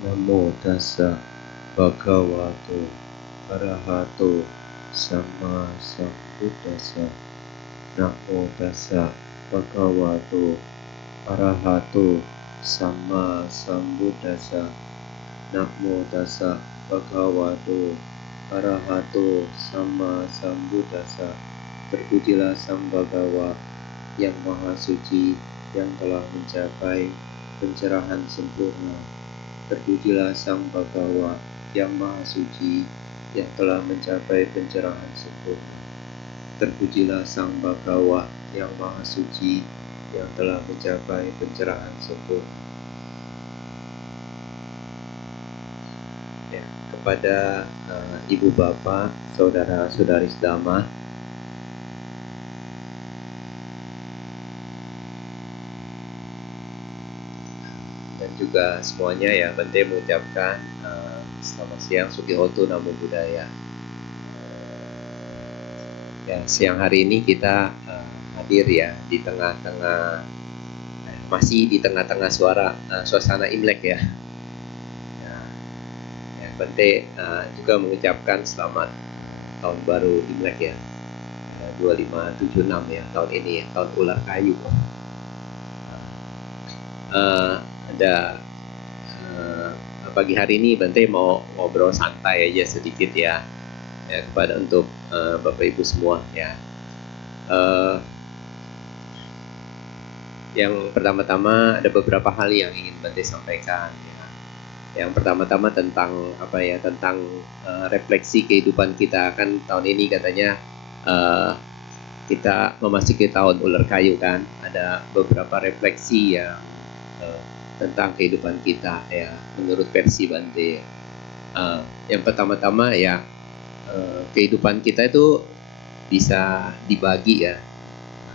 Namo tassa bhagavato arahato sama sambuddhassa. Namo tassa bhagavato arahato sama sambuddhassa. Namo tassa bhagavato arahato sama sambuddhassa. Terpujilah Sang Bhagawa yang Maha Suci, yang telah mencapai pencerahan sempurna. Terpujilah Sang Bhagawa yang Maha Suci, yang telah mencapai pencerahan sempurna. Terpujilah Sang Bhagawa yang Maha Suci, yang telah mencapai pencerahan sempurna. Ya, kepada ibu bapak, saudara-saudari sedama, dan juga semuanya ya, Bante mengucapkan selamat siang, Sukihoto, Namo Buddhaya. Ya, siang hari ini kita hadir ya di tengah-tengah, masih di tengah-tengah suasana Imlek ya. Bante juga mengucapkan selamat tahun baru Imlek ya, 2576 ya, tahun ini ya, tahun ular kayu. Pagi hari ini Bante mau ngobrol santai aja sedikit ya, kepada untuk Bapak Ibu semua ya. Yang pertama-tama ada beberapa hal yang ingin Bante sampaikan ya. Yang pertama-tama tentang tentang refleksi kehidupan kita. Kan tahun ini katanya kita memasuki tahun ular kayu kan. Ada beberapa refleksi yang tentang kehidupan kita ya, menurut versi Bante. Yang pertama-tama ya, kehidupan kita itu bisa dibagi ya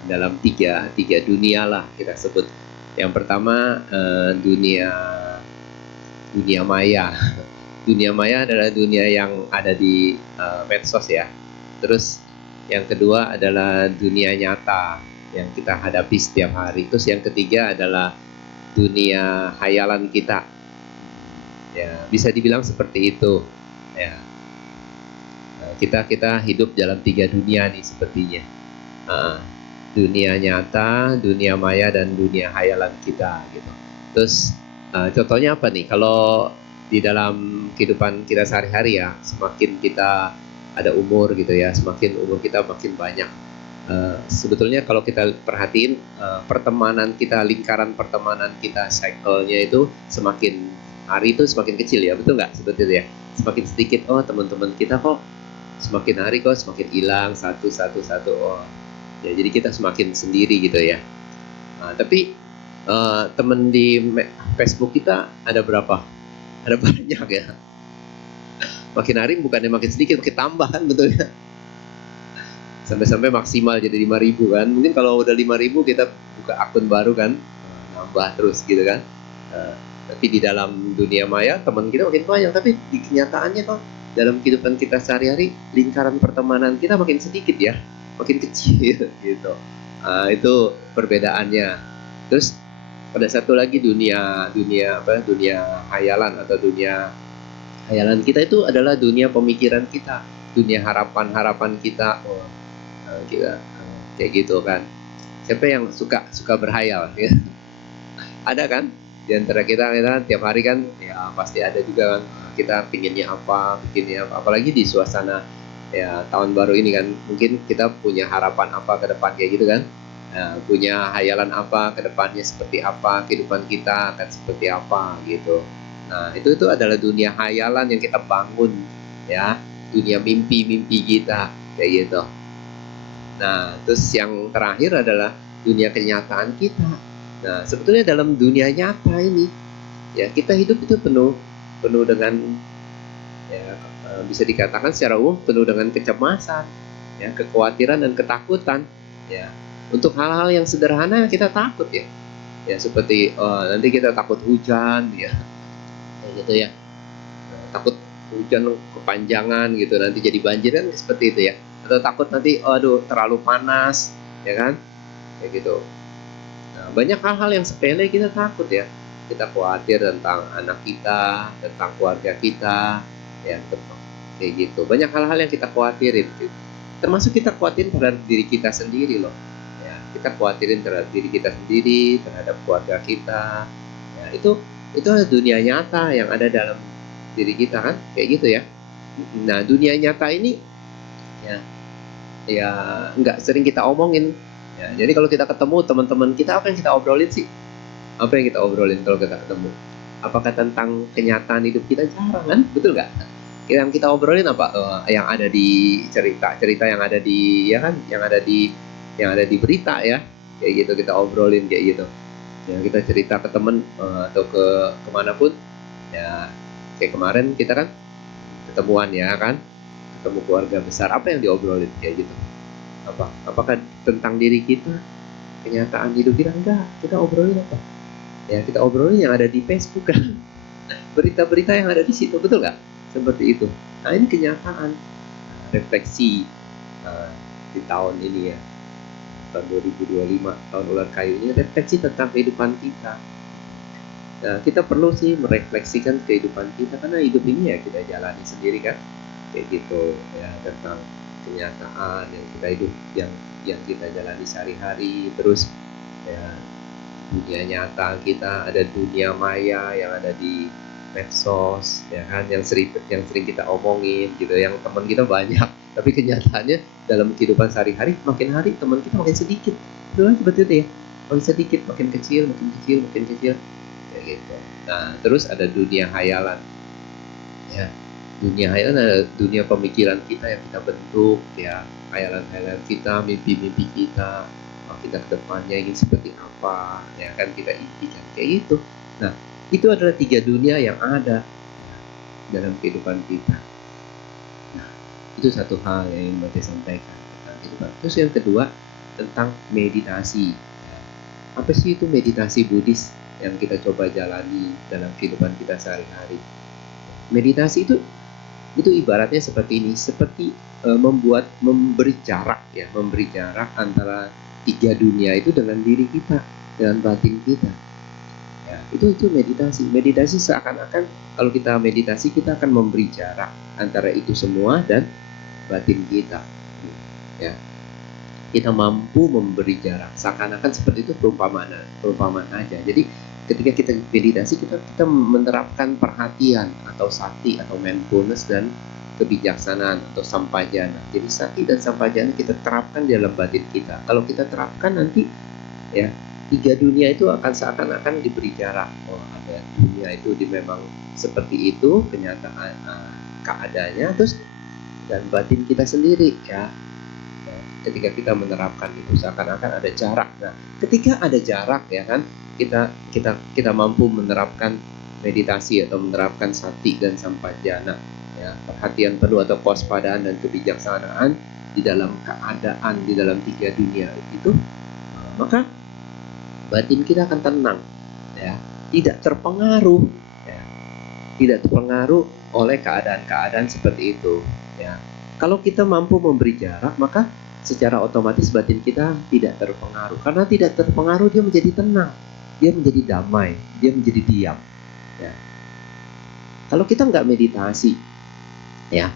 dalam tiga dunia lah kita sebut. Yang pertama dunia maya. Dunia maya adalah dunia yang ada di medsos ya. Terus yang kedua adalah dunia nyata yang kita hadapi setiap hari. Terus yang ketiga adalah dunia hayalan kita. Ya, bisa dibilang seperti itu. Ya. Kita hidup dalam tiga dunia nih sepertinya. Dunia nyata, dunia maya, dan dunia hayalan kita gitu. Terus contohnya apa nih? Kalau di dalam kehidupan kita sehari-hari ya, semakin kita ada umur gitu ya, semakin umur kita makin banyak. Sebetulnya kalau kita perhatiin pertemanan kita, lingkaran pertemanan kita, cycle-nya itu semakin hari itu semakin kecil ya, betul nggak? Sebetulnya ya, semakin sedikit. Oh, teman-teman kita kok semakin hari kok semakin hilang satu. Oh, ya jadi kita semakin sendiri gitu ya. Tapi teman di Facebook kita ada berapa? Ada banyak ya. Makin hari bukannya makin sedikit, makin tambah kan betulnya. Sampai maksimal jadi 5.000 kan. Mungkin kalau udah 5.000 kita buka akun baru kan, nambah terus gitu kan. Tapi di dalam dunia maya teman kita makin banyak, tapi di kenyataannya kok dalam kehidupan kita sehari-hari lingkaran pertemanan kita makin sedikit ya, makin kecil gitu. Itu perbedaannya. Terus ada satu lagi dunia hayalan atau dunia hayalan kita itu adalah dunia pemikiran kita, dunia harapan kita. Kita kayak gitu kan. Siapa yang suka berhayal ya? Ada kan di antara kita tiap hari kan ya, pasti ada juga kan kita pinginnya apa, apalagi di suasana ya tahun baru ini kan, mungkin kita punya harapan apa ke depan kayak gitu kan. Punya hayalan apa ke depannya, seperti apa kehidupan kita akan seperti apa gitu. Nah, itu adalah dunia hayalan yang kita bangun ya, dunia mimpi kita kayak gitu. Nah, terus yang terakhir adalah dunia kenyataan kita. Nah, sebetulnya dalam dunia nyata ini, ya kita hidup itu penuh dengan ya, bisa dikatakan secara umum penuh dengan kecemasan, ya, kekhawatiran dan ketakutan. Ya, untuk hal-hal yang sederhana kita takut ya. Ya seperti nanti kita takut hujan, ya, kayak gitu ya. Takut hujan kepanjangan gitu, nanti jadi banjir kan, seperti itu ya. Atau takut nanti terlalu panas ya kan, kayak gitu. banyak hal-hal yang sepele kita takut ya. Kita khawatir tentang anak kita, tentang keluarga kita, ya kayak gitu. Banyak hal-hal yang kita khawatirin gitu. Termasuk kita khawatirin terhadap diri kita sendiri loh. Ya, kita khawatirin terhadap diri kita sendiri, terhadap keluarga kita. Ya, itu adalah dunia nyata yang ada dalam diri kita kan, kayak gitu ya. Nah, dunia nyata ini ya ya nggak sering kita omongin. Ya, jadi kalau kita ketemu teman-teman kita, apa yang kita obrolin sih? Apa yang kita obrolin kalau kita ketemu? Apakah tentang kenyataan hidup kita? Jarang kan, betul nggak? Yang kita obrolin apa? Yang ada di cerita yang ada di ya kan, yang ada di berita ya, kayak gitu kita obrolin kayak gitu. Yang kita cerita ke temen atau ke kemanapun ya, kayak kemarin kita kan ketemuan ya kan, ketemu keluarga besar, apa yang diobrolin kayak gitu? Apakah tentang diri kita, kenyataan hidup kita? Enggak, kita obrolin apa? Ya kita obrolin yang ada di Facebook kan, berita-berita yang ada di situ, betul nggak? Seperti itu. Nah ini kenyataan, refleksi di tahun ini ya, tahun 2025, tahun ular kayu ini, refleksi tentang kehidupan kita. Nah, kita perlu sih merefleksikan kehidupan kita, karena hidup ini ya kita jalani sendiri kan, kayak gitu ya, tentang kenyataan yang kita hidup, yang kita jalani sehari-hari. Terus ya, dunia nyata kita, ada dunia maya yang ada di medsos ya kan, yang sering kita omongin gitu, yang teman kita banyak, tapi kenyataannya dalam kehidupan sehari-hari makin hari teman kita makin sedikit. Betul seperti itu ya, makin sedikit, makin kecil, makin kecil kayak gitu. Nah, terus ada dunia hayalan ya. Dunia hayalan adalah dunia pemikiran kita yang kita bentuk ya, hayalan-hayalan kita, mimpi-mimpi kita, kita ke depannya ingin seperti apa ya kan, kita impikan kayak gitu. Nah, itu adalah 3 dunia yang ada dalam kehidupan kita. Nah, itu satu hal yang ingin saya sampaikan tentang kehidupan. Terus yang kedua, tentang meditasi. Apa sih itu meditasi Buddhis yang kita coba jalani dalam kehidupan kita sehari-hari? Meditasi itu ibaratnya seperti ini, seperti memberi jarak ya, memberi jarak antara 3 dunia itu dengan diri kita, dengan batin kita. Ya, itu meditasi. Meditasi seakan-akan kalau kita meditasi, kita akan memberi jarak antara itu semua dan batin kita. Ya, kita mampu memberi jarak, seakan-akan seperti itu, perumpamaan aja. Jadi ketika kita meditasi, kita menerapkan perhatian atau sati atau mindfulness dan kebijaksanaan atau sampajana. Jadi sati dan sampajana kita terapkan di dalam batin kita. Kalau kita terapkan, nanti ya 3 dunia itu akan seakan-akan diberi jarak. Oh, ada dunia itu memang seperti itu kenyataan keadaannya, terus dan batin kita sendiri ya. Ketika kita menerapkan itu seakan-akan ada jarak. Nah, ketika ada jarak ya kan, kita mampu menerapkan meditasi atau menerapkan sati dan sampajana ya, perhatian penuh atau kewaspadaan dan kebijaksanaan di dalam keadaan di dalam 3 dunia itu, maka batin kita akan tenang ya, tidak terpengaruh ya, tidak terpengaruh oleh keadaan-keadaan seperti itu ya. Kalau kita mampu memberi jarak, maka secara otomatis batin kita tidak terpengaruh. Karena tidak terpengaruh, dia menjadi tenang, dia menjadi damai, dia menjadi diam ya. Kalau kita nggak meditasi ya,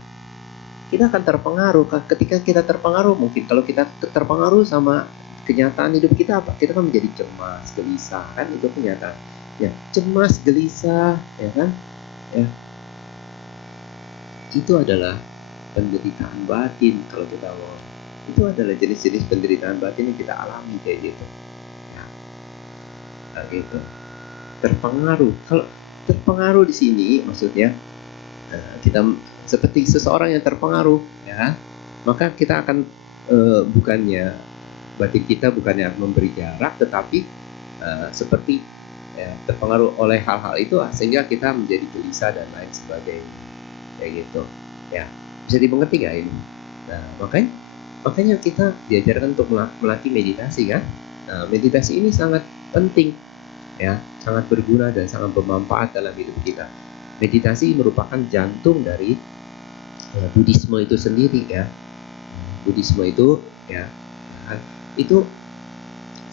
kita akan terpengaruh. Ketika kita terpengaruh, mungkin kalau kita terpengaruh sama kenyataan hidup kita, apa? Kita kan menjadi cemas, gelisah kan, itu kenyataan ya. Cemas, gelisah ya kan ya, itu adalah penderitaan batin. Kalau kita mau, itu adalah jenis-jenis penderitaan batin yang kita alami kayak gitu ya, gitu. Terpengaruh, kalau terpengaruh di sini maksudnya kita seperti seseorang yang terpengaruh ya, maka kita akan bukannya batin kita bukannya memberi jarak, tetapi seperti ya, terpengaruh oleh hal-hal itu sehingga kita menjadi gelisah dan lain sebagainya kayak gitu ya. Bisa dimengerti nggak ini? Nah, makanya kita diajarkan untuk melatih meditasi kan. Nah, meditasi ini sangat penting ya, sangat berguna dan sangat bermanfaat dalam hidup kita. Meditasi merupakan jantung dari Buddhisme itu sendiri ya. Buddhisme itu ya, itu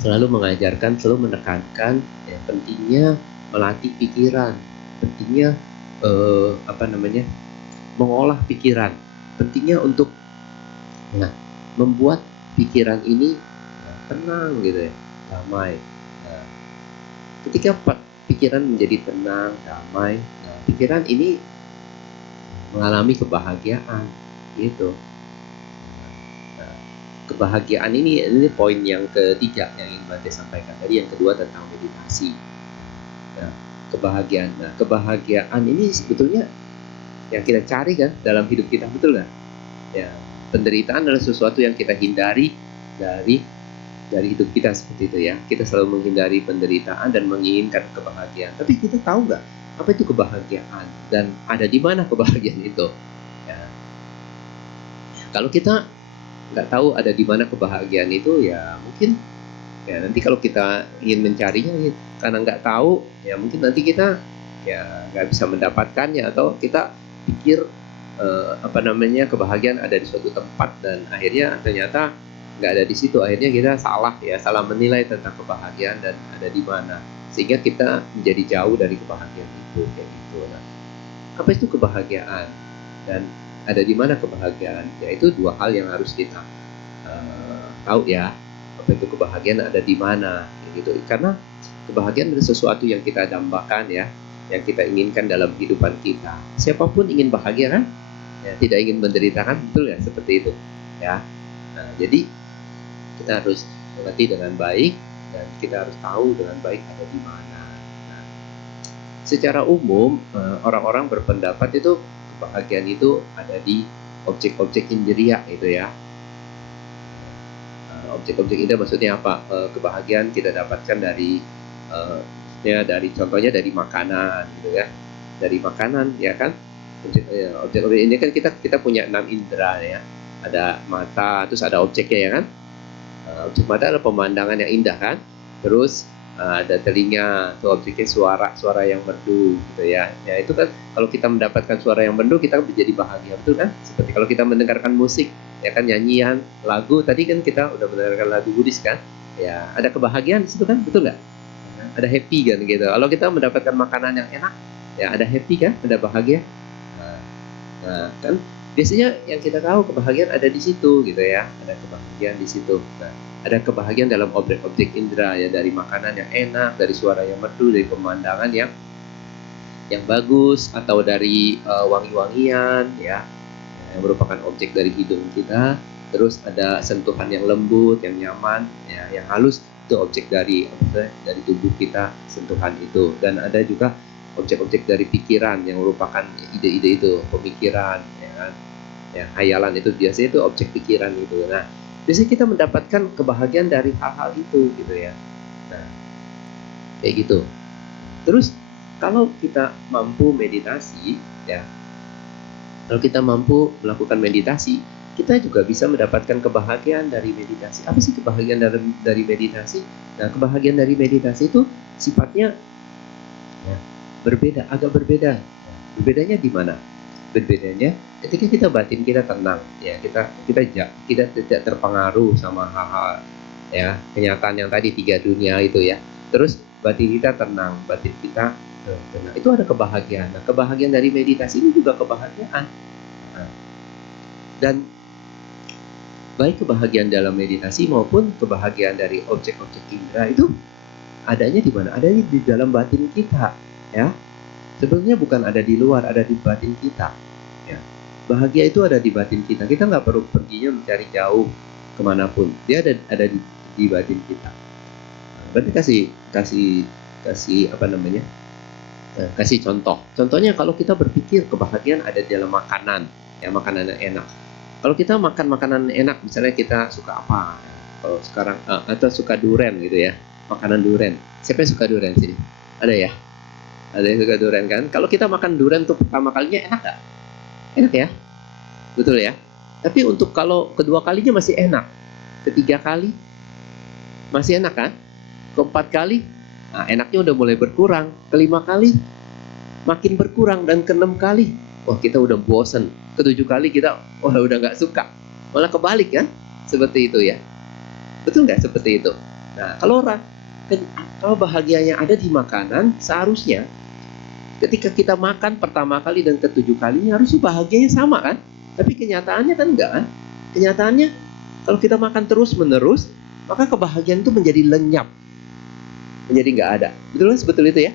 selalu mengajarkan, selalu menekankan ya, pentingnya melatih pikiran, pentingnya mengolah pikiran, pentingnya untuk membuat pikiran ini tenang gitu ya, damai. Nah, ketika pikiran menjadi tenang, damai, pikiran ini mengalami kebahagiaan gitu. Nah, kebahagiaan ini poin yang ketiga yang ingin Bante sampaikan tadi. Yang kedua tentang meditasi. Nah, kebahagiaan ini sebetulnya yang kita cari kan dalam hidup kita, betul nggak? Ya, penderitaan adalah sesuatu yang kita hindari dari hidup kita, seperti itu ya. Kita selalu menghindari penderitaan dan menginginkan kebahagiaan. Tapi kita tahu nggak apa itu kebahagiaan dan ada di mana kebahagiaan itu? Ya. Kalau kita nggak tahu ada di mana kebahagiaan itu, ya mungkin ya nanti kalau kita ingin mencarinya karena nggak tahu, ya mungkin nanti kita ya nggak bisa mendapatkannya, atau kita pikir kebahagiaan ada di suatu tempat dan akhirnya ternyata nggak ada di situ. Akhirnya kita salah menilai tentang kebahagiaan dan ada di mana, sehingga kita menjadi jauh dari kebahagiaan itu, kayak gitu. Nah, apa itu kebahagiaan dan ada di mana kebahagiaan? Yaitu dua hal yang harus kita tahu ya. Apa itu kebahagiaan, ada di mana, gitu. Karena kebahagiaan adalah sesuatu yang kita dambakan ya, yang kita inginkan dalam kehidupan kita. Siapapun ingin bahagia kan? Ya, tidak ingin menderita kan, betul ya, seperti itu ya. Nah, jadi kita harus mengerti dengan baik dan kita harus tahu dengan baik ada di mana. Nah, secara umum orang-orang berpendapat itu kebahagiaan itu ada di objek-objek indera itu ya. Objek-objek indah maksudnya apa? Kebahagiaan kita dapatkan dari contohnya dari makanan gitu ya, dari makanan ya kan. Objek-objek ini kan kita punya 6 indera ya, ada mata, terus ada objeknya ya kan. Objek mata adalah pemandangan yang indah kan, terus ada telinga, itu objeknya suara yang merdu gitu ya. Ya itu kan kalau kita mendapatkan suara yang merdu kita menjadi bahagia, betul kan? Seperti kalau kita mendengarkan musik ya kan, nyanyian lagu tadi kan, kita udah mendengarkan lagu Buddhis kan, ya ada kebahagiaan di situ kan, betul nggak? Ada happy kan gitu. Kalau kita mendapatkan makanan yang enak ya ada happy kan, ada bahagia. Nah kan biasanya yang kita tahu kebahagiaan ada di situ gitu ya, ada kebahagiaan di situ. Nah, ada kebahagiaan dalam objek-objek indera ya, dari makanan yang enak, dari suara yang merdu, dari pemandangan yang bagus, atau dari wangi-wangian ya, yang merupakan objek dari hidung kita. Terus ada sentuhan yang lembut, yang nyaman ya, yang halus, itu objek dari tubuh kita, sentuhan itu. Dan ada juga objek-objek dari pikiran yang merupakan ide-ide itu, pemikiran ya kan, ya hayalan, itu biasanya itu objek pikiran itu. Nah, biasanya kita mendapatkan kebahagiaan dari hal-hal itu gitu ya. Nah, kayak gitu. Terus kalau kita mampu meditasi ya, kalau kita mampu melakukan meditasi, kita juga bisa mendapatkan kebahagiaan dari meditasi. Apa sih kebahagiaan dari meditasi? Nah, kebahagiaan dari meditasi itu sifatnya ya, berbeda, agak berbeda. Berbedanya di mana? Berbedanya ketika kita batin kita tenang, ya kita tidak terpengaruh sama hal-hal ya, kenyataan yang tadi 3 dunia itu ya. Terus batin kita tenang, batin kita tenang. Itu ada kebahagiaan. Nah, kebahagiaan dari meditasi ini juga kebahagiaan. Nah, dan baik kebahagiaan dalam meditasi maupun kebahagiaan dari objek-objek indera itu adanya di mana? Adanya di dalam batin kita ya. Sebenarnya bukan ada di luar, ada di batin kita ya. Bahagia itu ada di batin kita. Kita nggak perlu perginya mencari jauh kemanapun, dia ada di batin kita. Berarti kasih contoh. Contohnya kalau kita berpikir kebahagiaan ada di dalam makanan ya, makanan yang enak. Kalau kita makan makanan enak, misalnya kita suka apa? Kalau sekarang atau suka durian gitu ya, makanan durian. Siapa yang suka durian sini? Ada ya? Ada yang suka durian kan? Kalau kita makan durian tuh pertama kalinya enak nggak? Enak ya? Betul ya? Tapi untuk kalau kedua kalinya masih enak, ketiga kali masih enak kan? Keempat kali, nah enaknya udah mulai berkurang. Kelima kali makin berkurang, dan keenam kali, wah kita udah bosen. Ketujuh kali kita, wah udah nggak suka. Malah kebalik kan? Seperti itu ya. Betul nggak seperti itu? Nah, kalau bahagianya ada di makanan, seharusnya ketika kita makan pertama kali dan ketujuh kalinya harusnya bahagianya sama kan? Tapi kenyataannya kan enggak kan? Kenyataannya kalau kita makan terus menerus, maka kebahagiaan itu menjadi lenyap, menjadi nggak ada. Betul itu ya?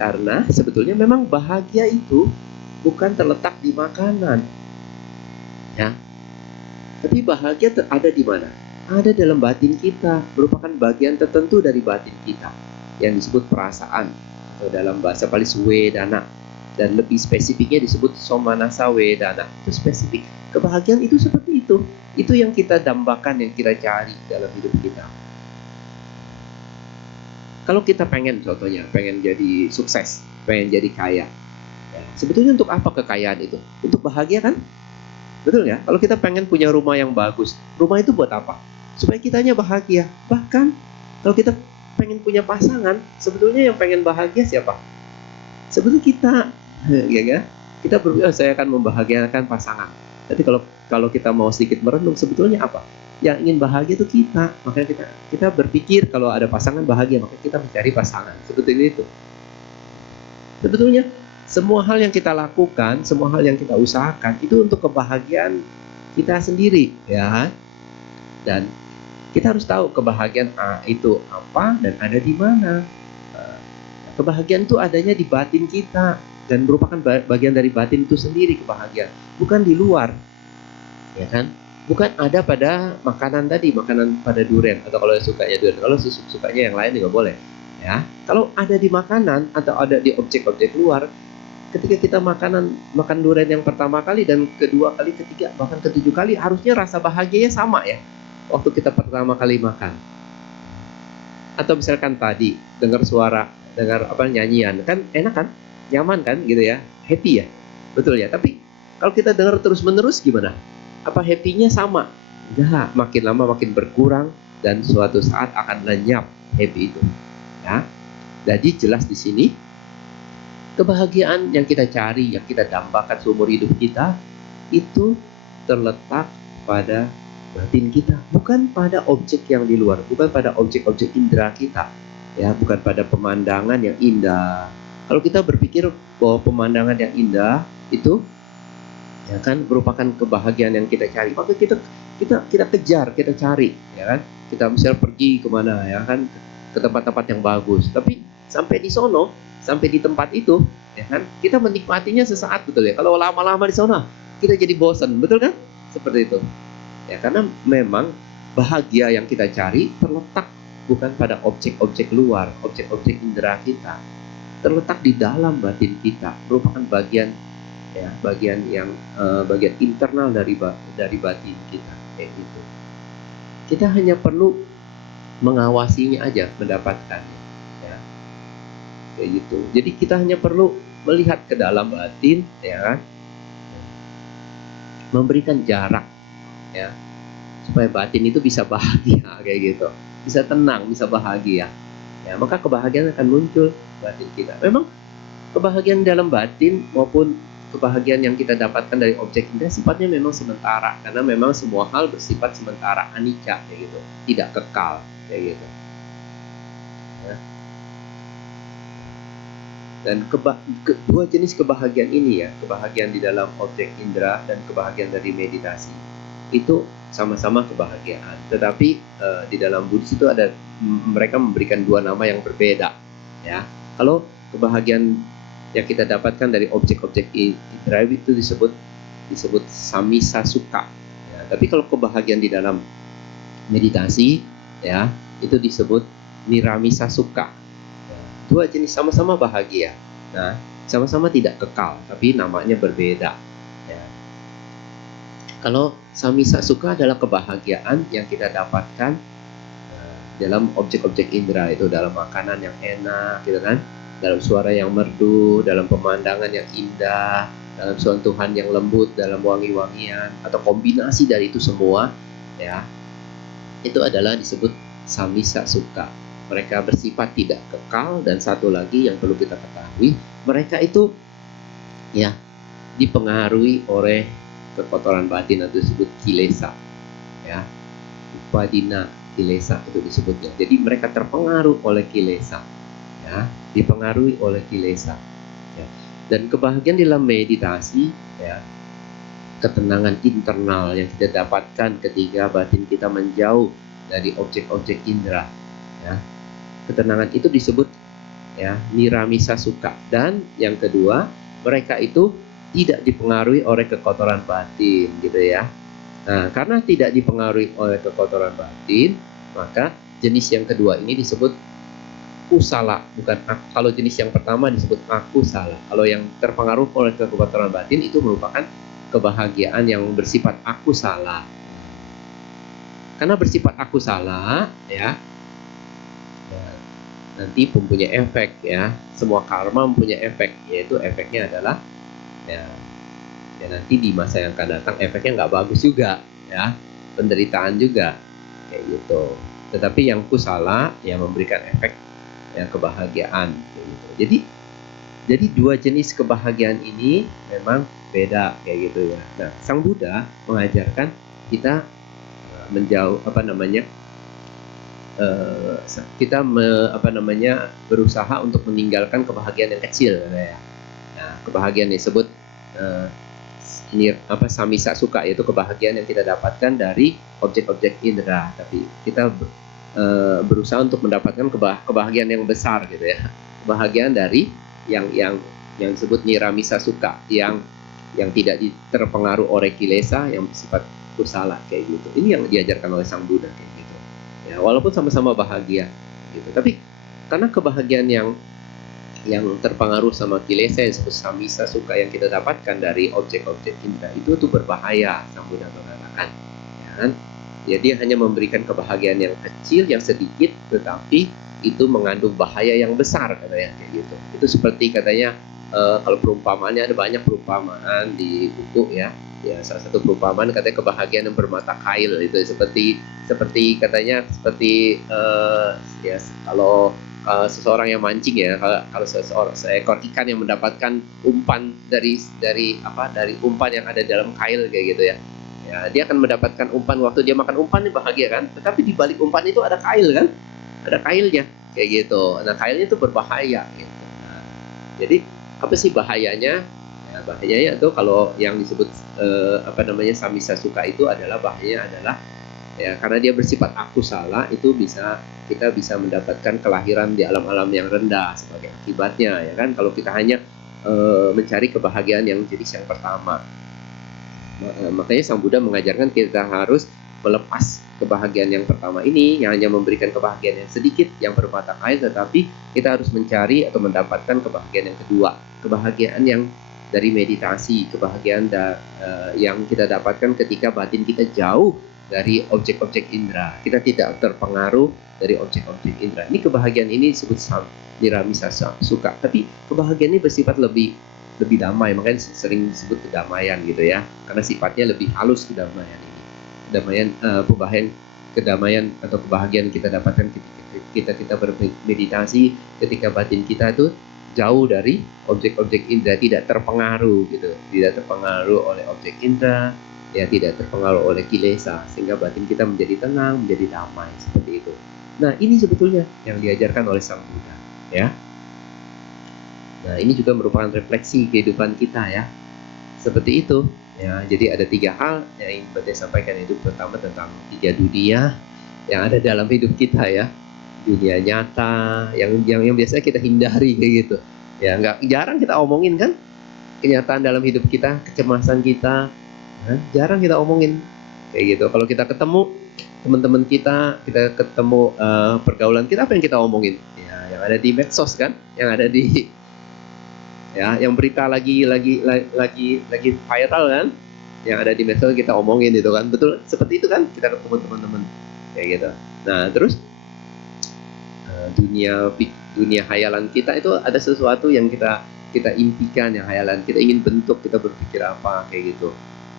Karena sebetulnya memang bahagia itu bukan terletak di makanan, ya. Tapi bahagia ada di mana? Ada dalam batin kita, merupakan bagian tertentu dari batin kita yang disebut perasaan, atau dalam bahasa Pali wedana, dan lebih spesifiknya disebut somanasa wedana. Itu spesifik. Kebahagiaan itu seperti itu. Itu yang kita dambakan, yang kita cari dalam hidup kita. Kalau kita pengen, contohnya pengen jadi sukses, pengen jadi kaya, ya, sebetulnya untuk apa kekayaan itu? Untuk bahagia kan? Betul ya? Kalau kita pengen punya rumah yang bagus, rumah itu buat apa? Supaya kitanya bahagia. Bahkan kalau kita pengen punya pasangan, sebetulnya yang pengen bahagia siapa? Sebetulnya kita, ya kan? Kita berpikir saya akan membahagiakan pasangan. Tapi kalau kita mau sedikit merenung, sebetulnya apa? Yang ingin bahagia itu kita. Makanya kita berpikir kalau ada pasangan bahagia, maka kita mencari pasangan. Sebetulnya itu. Sebetulnya semua hal yang kita lakukan, semua hal yang kita usahakan itu untuk kebahagiaan kita sendiri, ya. Dan kita harus tahu kebahagiaan itu apa dan ada di mana. Kebahagiaan itu adanya di batin kita dan merupakan bagian dari batin itu sendiri, kebahagiaan, bukan di luar, ya kan? Bukan ada pada makanan tadi, makanan pada durian, atau kalau sukanya durian, kalau sukanya yang lain juga boleh, ya. Kalau ada di makanan atau ada di objek-objek luar, ketika kita makan durian yang pertama kali dan kedua kali, ketiga, bahkan ketujuh kali, harusnya rasa bahagianya sama ya waktu kita pertama kali makan. Atau misalkan tadi dengar suara, dengar nyanyian, kan enak kan, nyaman kan gitu ya, happy ya, betul ya. Tapi kalau kita dengar terus menerus gimana? Apa happy-nya sama? Enggak, makin lama makin berkurang dan suatu saat akan lenyap happy itu, ya. Jadi jelas di sini kebahagiaan yang kita cari, yang kita dambakan seumur hidup kita, itu terletak pada batin kita, bukan pada objek yang di luar, bukan pada objek-objek indera kita, ya, bukan pada pemandangan yang indah. Kalau kita berpikir bahwa pemandangan yang indah itu, ya kan, merupakan kebahagiaan yang kita cari, maka kita kejar, kita cari, ya kan. Kita misalnya pergi kemana, ya kan, ke tempat-tempat yang bagus, tapi sampai di sono, sampai di tempat itu, ya kan, kita menikmatinya sesaat, betul ya. Kalau lama-lama di sono, kita jadi bosan, betul kan? Seperti itu. Ya, karena memang bahagia yang kita cari terletak bukan pada objek-objek luar, objek-objek indera kita, terletak di dalam batin kita, merupakan bagian, ya, bagian internal dari batin kita, kayak gitu. Kita hanya perlu mengawasinya aja, mendapatkannya, ya, kayak gitu. Jadi kita hanya perlu melihat ke dalam batin, ya kan, memberikan jarak, ya, supaya batin itu bisa bahagia, kayak gitu, bisa tenang, bisa bahagia, ya, maka kebahagiaan akan muncul batin kita. Memang kebahagiaan dalam batin maupun kebahagiaan yang kita dapatkan dari objek indera sifatnya memang sementara, karena memang semua hal bersifat sementara, anicca, kayak gitu, tidak kekal, kayak gitu, ya. Dan dua jenis kebahagiaan ini, ya, kebahagiaan di dalam objek indera dan kebahagiaan dari meditasi, itu sama-sama kebahagiaan. Tetapi di dalam Buddhis itu ada, mereka memberikan dua nama yang berbeda, ya. Kalau kebahagiaan yang kita dapatkan dari objek-objek indera itu disebut samisa sukha, ya. Tapi kalau kebahagiaan di dalam meditasi, ya, itu disebut niramisa sukha. Dua jenis, sama-sama bahagia. Nah, sama-sama tidak kekal, tapi namanya berbeda, ya. Kalau samisa sukha adalah kebahagiaan yang kita dapatkan dalam objek-objek indera itu, dalam makanan yang enak, gitu kan, dalam suara yang merdu, dalam pemandangan yang indah, dalam sentuhan yang lembut, dalam wangi-wangian, atau kombinasi dari itu semua, ya, itu adalah disebut samisa sukha. Mereka bersifat tidak kekal, dan satu lagi yang perlu kita ketahui, mereka itu, ya, dipengaruhi oleh kekotoran batin atau disebut kilesa, ya. upadina kilesa itu disebutnya. Jadi mereka terpengaruh oleh kilesa, ya, dipengaruhi oleh kilesa. Ya. Dan kebahagiaan dalam meditasi, ya, ketenangan internal yang kita dapatkan ketika batin kita menjauh dari objek-objek indera, ya. Ketenangan itu disebut, ya, niramisa sukha. Dan yang kedua, mereka itu tidak dipengaruhi oleh kekotoran batin, gitu ya. Nah, karena tidak dipengaruhi oleh kekotoran batin, maka jenis yang kedua ini disebut kusala, bukan kalau jenis yang pertama disebut akusala. Kalau yang terpengaruh oleh kekotoran batin itu merupakan kebahagiaan yang bersifat akusala. Karena bersifat akusala, ya, nanti mempunyai efek, ya. Semua karma mempunyai efek, yaitu efeknya adalah, ya, nanti di masa yang akan datang efeknya nggak bagus juga, ya, penderitaan juga, kayak gitu. Tetapi yang kusala yang memberikan efek, ya, kebahagiaan, kayak gitu. Jadi dua jenis kebahagiaan ini memang beda, kayak gitu ya. Nah, Sang Buddha mengajarkan kita menjauh, berusaha untuk meninggalkan kebahagiaan yang kecil, ya. Nah, kebahagiaan disebut samisa sukha, yaitu kebahagiaan yang kita dapatkan dari objek-objek indera, tapi kita berusaha untuk mendapatkan kebahagiaan yang besar, gitu ya. Kebahagiaan dari yang disebut niramisa sukha, yang tidak terpengaruh oleh kilesa, yang bersifat kusala, kayak gitu. Ini yang diajarkan oleh Sang Buddha, kayak gitu. Ya, walaupun sama-sama bahagia, gitu. Tapi karena kebahagiaan yang terpengaruh sama kilesa yang disebut samisa sukha yang kita dapatkan dari objek-objek indera itu tuh berbahaya, Sang Buddha mengatakan, ya kan? Ya, dia hanya memberikan kebahagiaan yang kecil, yang sedikit, tetapi itu mengandung bahaya yang besar, katanya, kayak gitu. Itu seperti katanya, kalau perumpamaannya ada banyak perumpamaan di buku, ya. Ya, salah satu perumpamaan katanya kebahagiaan yang bermata kail, itu seperti katanya seperti ya, kalau seseorang yang mancing, ya, kalau seekor ikan yang mendapatkan umpan dari umpan yang ada dalam kail, kayak gitu ya. Ya, dia akan mendapatkan umpan, waktu dia makan umpan dia bahagia kan, tetapi di balik umpan itu ada kail kan, ada kailnya, kayak gitu. Nah, kailnya itu berbahaya, gitu. Nah, jadi apa sih bahayanya? Ya, bahayanya itu kalau yang disebut samisa sukha itu adalah bahayanya adalah, ya, karena dia bersifat akusala, itu kita bisa mendapatkan kelahiran di alam-alam yang rendah sebagai akibatnya, ya kan. Kalau kita hanya mencari kebahagiaan yang jenis yang pertama, makanya Sang Buddha mengajarkan kita harus melepas kebahagiaan yang pertama ini, yang hanya memberikan kebahagiaan yang sedikit, yang bermata kail, tetapi kita harus mencari atau mendapatkan kebahagiaan yang kedua, kebahagiaan yang dari meditasi, kebahagiaan yang kita dapatkan ketika batin kita jauh dari objek-objek indera, kita tidak terpengaruh dari objek-objek indera. Ini kebahagiaan ini disebut niramisa sukha, tapi kebahagiaan ini bersifat lebih damai, makanya sering disebut kedamaian, gitu ya, karena sifatnya lebih halus kedamaian ini. Kedamaian atau kebahagiaan kita dapatkan ketika kita bermeditasi, ketika batin kita itu jauh dari objek-objek indera, tidak terpengaruh, gitu, tidak terpengaruh oleh objek indera, ya, tidak terpengaruh oleh kilesa, sehingga batin kita menjadi tenang, menjadi damai, seperti itu. Nah, ini sebetulnya yang diajarkan oleh Sang Buddha, ya. Nah, ini juga merupakan refleksi kehidupan kita, ya, seperti itu, ya. Jadi ada 3 hal yang ingin saya sampaikan, itu pertama tentang 3 dunia yang ada dalam hidup kita, ya. Dunia nyata yang biasanya kita hindari, kayak gitu, ya, jarang kita omongin kan, kenyataan dalam hidup kita, kecemasan kita, jarang kita omongin, kayak gitu. Kalau kita ketemu teman-teman kita ketemu pergaulan kita, apa yang kita omongin? Ya, yang ada di medsos kan, yang ada di, ya, yang berita lagi viral kan, yang ada di medsos kita omongin itu kan, betul seperti itu kan, kita ketemu teman-teman, kayak gitu. Nah, terus dunia hayalan kita itu ada sesuatu yang kita impikan, yang hayalan kita ingin bentuk, kita berpikir apa, kayak gitu,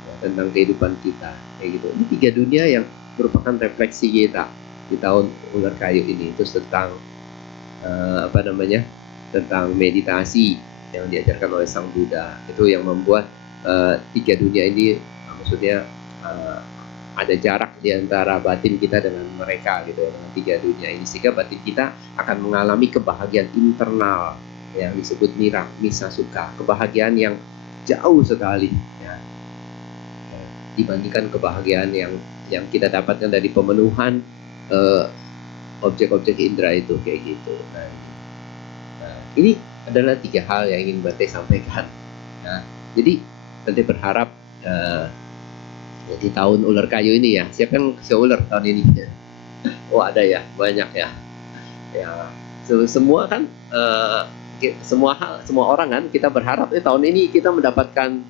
ya, tentang kehidupan kita, kayak gitu. Ini 3 dunia yang merupakan refleksi kita di tahun ular kayu ini. Terus tentang tentang meditasi yang diajarkan oleh Sang Buddha, itu yang membuat 3 dunia ini, maksudnya ada jarak di antara batin kita dengan mereka gitu, dengan tiga dunia ini, sehingga batin kita akan mengalami kebahagiaan internal yang disebut nira, misa suka, kebahagiaan yang jauh sekali ya, dibandingkan kebahagiaan yang kita dapatkan dari pemenuhan objek-objek indera itu kayak gitu. Nah, ini adalah tiga hal yang ingin Bante sampaikan. Nah, jadi Bante berharap di tahun ular kayu ini ya, siapa yang seular tahun ini? Oh ada ya, banyak ya. Ya, semua kan semua orang kan kita berharap tahun ini kita mendapatkan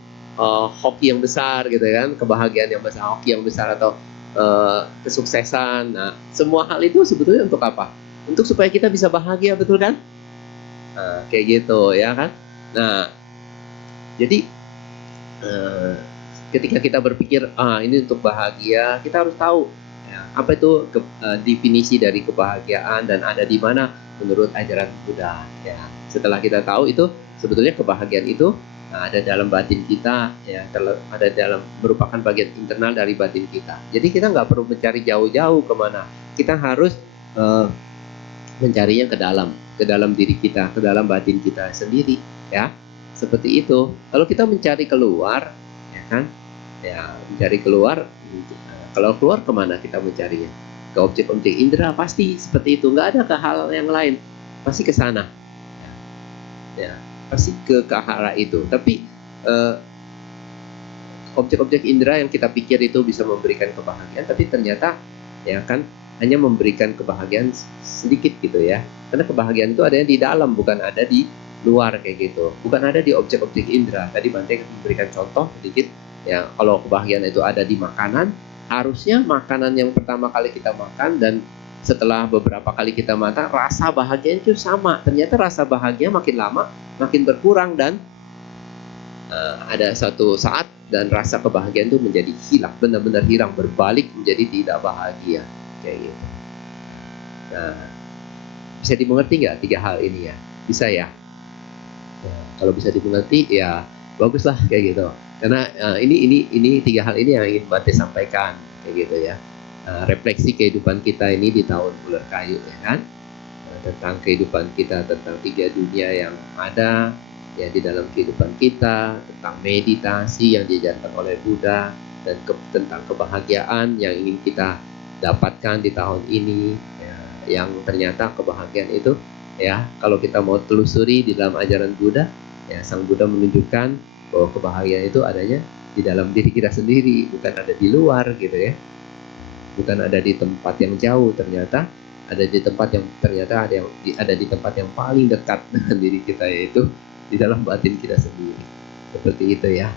hoki yang besar gitu kan, kebahagiaan yang besar, hoki yang besar atau kesuksesan. Nah, semua hal itu sebetulnya untuk apa? Untuk supaya kita bisa bahagia, betul kan? Nah, kayak gitu ya kan. Nah, jadi ketika kita berpikir ini untuk bahagia, kita harus tahu ya, apa itu definisi dari kebahagiaan dan ada di mana menurut ajaran Buddha ya. Setelah kita tahu itu sebetulnya kebahagiaan itu ada dalam batin kita ya, ada dalam merupakan bagian internal dari batin kita. Jadi kita nggak perlu mencari jauh-jauh kemana, kita harus mencarinya ke dalam diri kita, ke dalam batin kita sendiri ya, seperti itu. Kalau kita mencari keluar ya kan, ya mencari keluar, kalau keluar kemana kita mencarinya? Ke objek-objek indera, pasti seperti itu, nggak ada ke hal yang lain, pasti ke sana ya, pasti ke arah itu. Tapi objek-objek indera yang kita pikir itu bisa memberikan kebahagiaan, tapi ternyata ya kan hanya memberikan kebahagiaan sedikit gitu ya, karena kebahagiaan itu ada di dalam, bukan ada di luar kayak gitu, bukan ada di objek-objek indera. Tadi Bante memberikan contoh sedikit ya, kalau kebahagiaan itu ada di makanan, harusnya makanan yang pertama kali kita makan dan setelah beberapa kali kita makan, rasa bahagia itu sama. Ternyata rasa bahagia makin lama makin berkurang dan ada satu saat dan rasa kebahagiaan itu menjadi hilang, benar-benar hilang, berbalik menjadi tidak bahagia kayak gitu. Nah, bisa dimengerti nggak tiga hal ini ya? Bisa ya? Kalau bisa dimengerti ya baguslah kayak gitu. Karena ini tiga hal ini yang ingin Bante sampaikan kayak gitu ya. Refleksi kehidupan kita ini di tahun ular kayu ya kan, tentang kehidupan kita, tentang tiga dunia yang ada ya di dalam kehidupan kita, tentang meditasi yang diajarkan oleh Buddha, dan tentang kebahagiaan yang ingin kita dapatkan di tahun ini ya, yang ternyata kebahagiaan itu ya, kalau kita mau telusuri di dalam ajaran Buddha ya, Sang Buddha menunjukkan bahwa kebahagiaan itu adanya di dalam diri kita sendiri, bukan ada di luar gitu ya, bukan ada di tempat yang jauh, ternyata ada di tempat yang ternyata ada di tempat yang paling dekat dengan diri kita, yaitu di dalam batin kita sendiri. Seperti itu ya.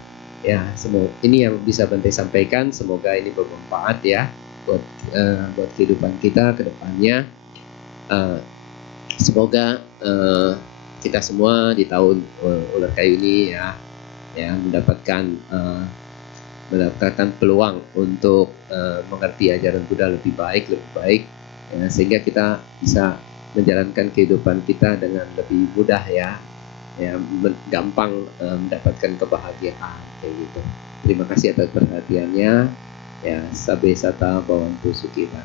Ya, semoga ini yang bisa Bante sampaikan, semoga ini bermanfaat ya buat kehidupan kita ke depannya. Semoga kita semua di tahun ular kayu ini ya mendapatkan peluang untuk mengerti ajaran Buddha lebih baik ya, sehingga kita bisa menjalankan kehidupan kita dengan lebih mudah ya gampang mendapatkan kebahagiaan kayak gitu. Terima kasih atas perhatiannya ya. Sabe sata bawantu sukita.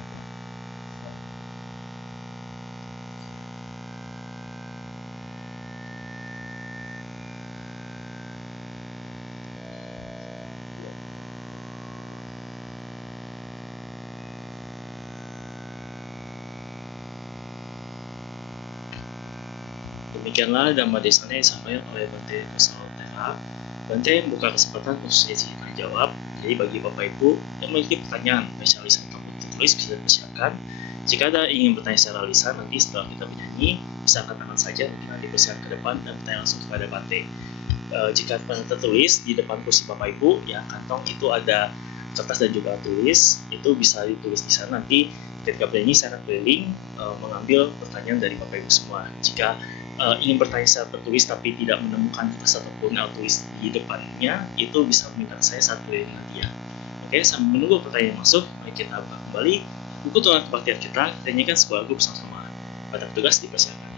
Demikianlah Dhamma Desana yang disampaikan oleh Bante Kusala. Bante membuka kesempatan untuk sesi tanya jawab. Jadi bagi Bapak Ibu yang memiliki pertanyaan, baik secara lisan ataupun tertulis, bisa dipersilakan. Jika ada ingin bertanya secara lisan, nanti setelah kita bernyanyi, bisa angkat tangan saja, mungkin nanti dipersilakan ke depan dan bertanya langsung kepada Bante. Jika tertulis di depan kursi Bapak Ibu, ya kantong itu ada kertas dan juga tulis, itu bisa ditulis di sana. Nanti ketika bernyanyi saya akan keliling mengambil pertanyaan dari Bapak Ibu semua. Jika ingin bertanya secara tertulis tapi tidak menemukan kertas ataupun tulis di depannya, itu bisa meminta saya saat keliling nanti ya. Oke, sambil menunggu pertanyaan masuk, mari kita buka kembali buku tuntunan kebaktian kita nyanyikan sebuah lagu bersama-sama. Pada petugas dipersilakan.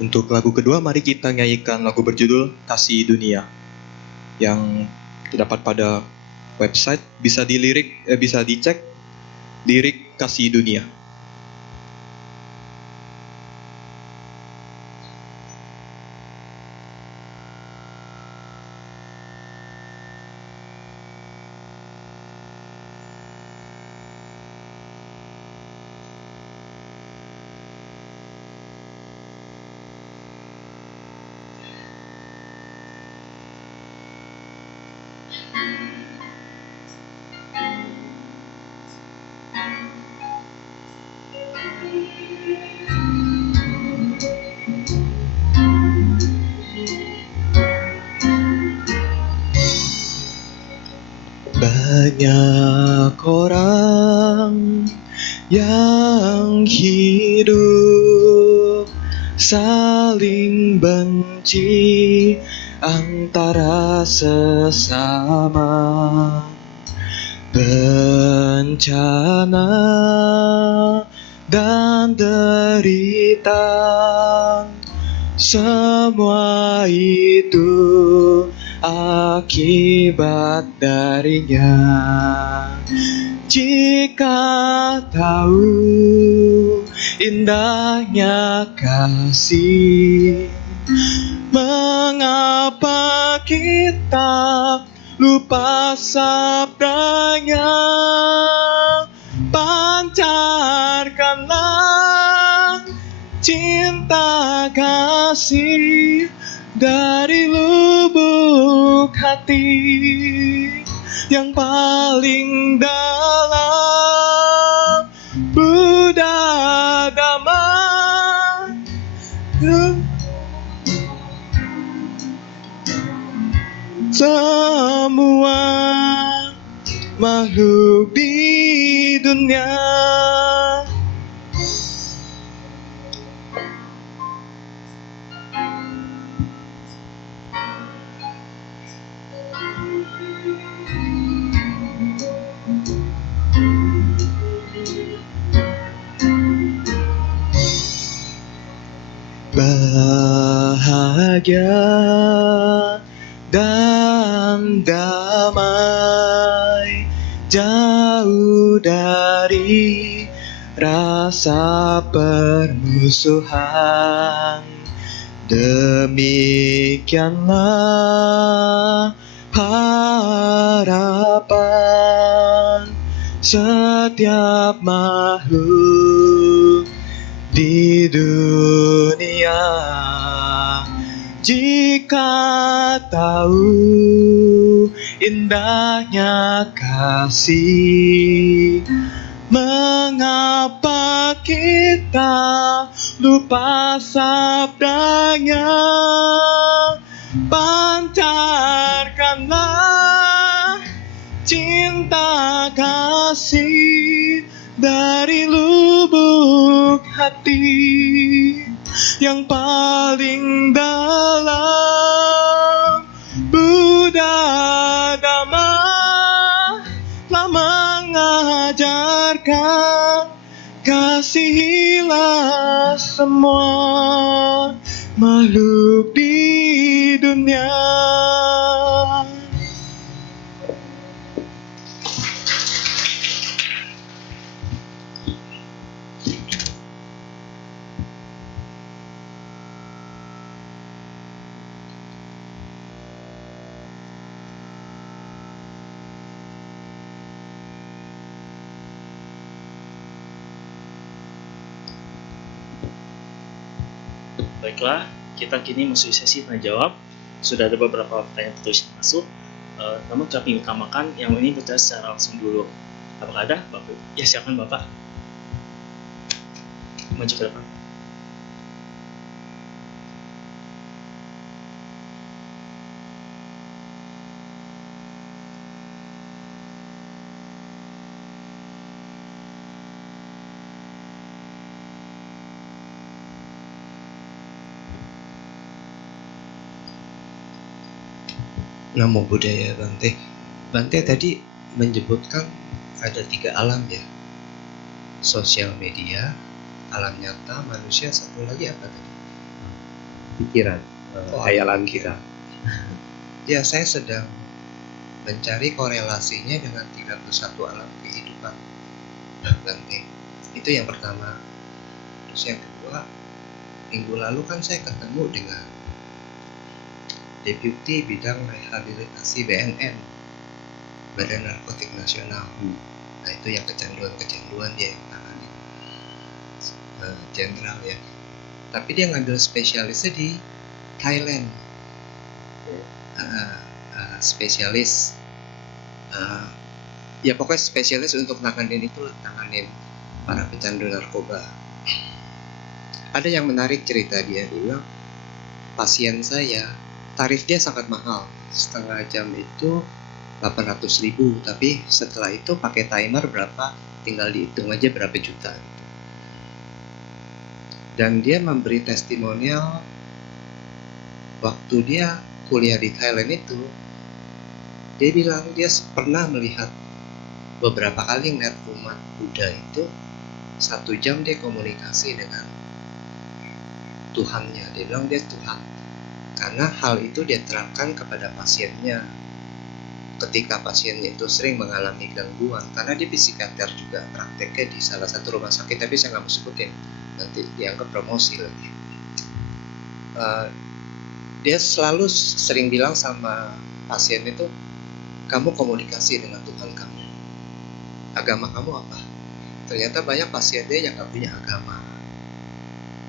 Untuk lagu kedua, mari kita nyanyikan lagu berjudul Kasih Dunia yang terdapat pada website, bisa dicek lirik Kasih Dunia. Banyak orang yang hidup saling benci antara sesama. Bencana dan derita, semua itu akibat darinya. Jika tahu indahnya kasih, mengapa kita lupa sabdanya? Pancarkanlah cinta kasih dari lubuk hati yang paling dalam. Buddha Dhamma, semua makhluk di dunia. Bahagia dan damai, jauh dari rasa permusuhan. Demikianlah harapan setiap makhluk di dunia. Jika tahu indahnya kasih, mengapa kita lupa sabdanya? Pancarkanlah cinta kasih dari lubuk hati yang paling dalam. Buddha Dhamma telah mengajarkan, kasihilah semua makhluk di dunia. Baiklah, kita kini masuk sesi tanya jawab. Sudah ada beberapa pertanyaan tertulis masuk. Namun kami utamakan yang ini bertanya secara langsung dulu. Apakah ada, Bapak? Ya, silakan Bapak. Maju ke depan. Namo Buddhaya, Bante. Bante tadi menyebutkan ada 3 alam ya. Sosial media, alam nyata, manusia, satu lagi apa tadi? pikiran, hayalan kita. Ya, saya sedang mencari korelasinya dengan 31 alam kehidupan. Nanti itu yang pertama. Terus yang kedua, minggu lalu kan saya ketemu dengan Deputi Bidang Rehabilitasi BNN, Badan Narkotik Nasional. Nah, itu yang kecanduan dia yang tangani jenderal ya. Tapi dia ngambil spesialisnya di Thailand. Spesialis ya pokoknya spesialis untuk nanganin para pecandu narkoba. Ada yang menarik cerita dia bilang, pasien saya tarif dia sangat mahal, setengah jam itu 800.000, tapi setelah itu pakai timer berapa, tinggal dihitung aja berapa juta. Dan dia memberi testimonial waktu dia kuliah di Thailand itu, dia bilang dia pernah melihat beberapa kali ngeliat umat Buddha itu 1 jam dia komunikasi dengan Tuhannya. Dia bilang dia Tuhan, karena hal itu dia terapkan kepada pasiennya. Ketika pasiennya itu sering mengalami gangguan, karena dia psikiater juga, prakteknya di salah satu rumah sakit, tapi saya nggak mau sebutin, nanti dianggap promosi lagi. Dia selalu sering bilang sama pasien itu, kamu komunikasi dengan Tuhan kamu. Agama kamu apa? Ternyata banyak pasien dia yang nggak punya agama.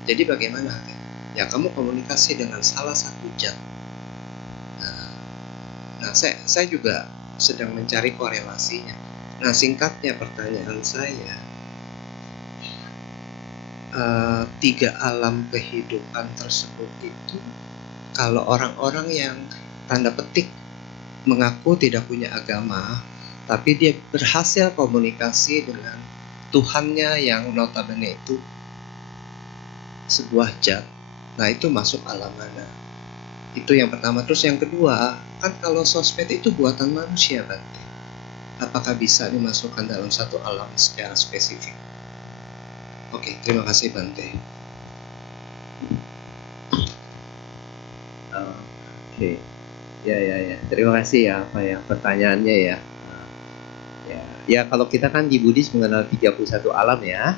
Jadi bagaimana? Ya kamu komunikasi dengan salah satu zat. Nah, saya juga sedang mencari korelasinya. Nah, singkatnya pertanyaan saya, 3 alam kehidupan tersebut itu, kalau orang-orang yang tanda petik mengaku tidak punya agama, tapi dia berhasil komunikasi dengan Tuhannya yang notabene itu sebuah zat, nah itu masuk alam mana? Itu yang pertama. Terus yang kedua, kan kalau sosmed itu buatan manusia, Bante, apakah bisa dimasukkan dalam satu alam secara spesifik? Oke, terima kasih Bante. Oke. Ya. Terima kasih ya pertanyaannya ya. Ya kalau kita kan di Buddhis mengenal 31 alam ya.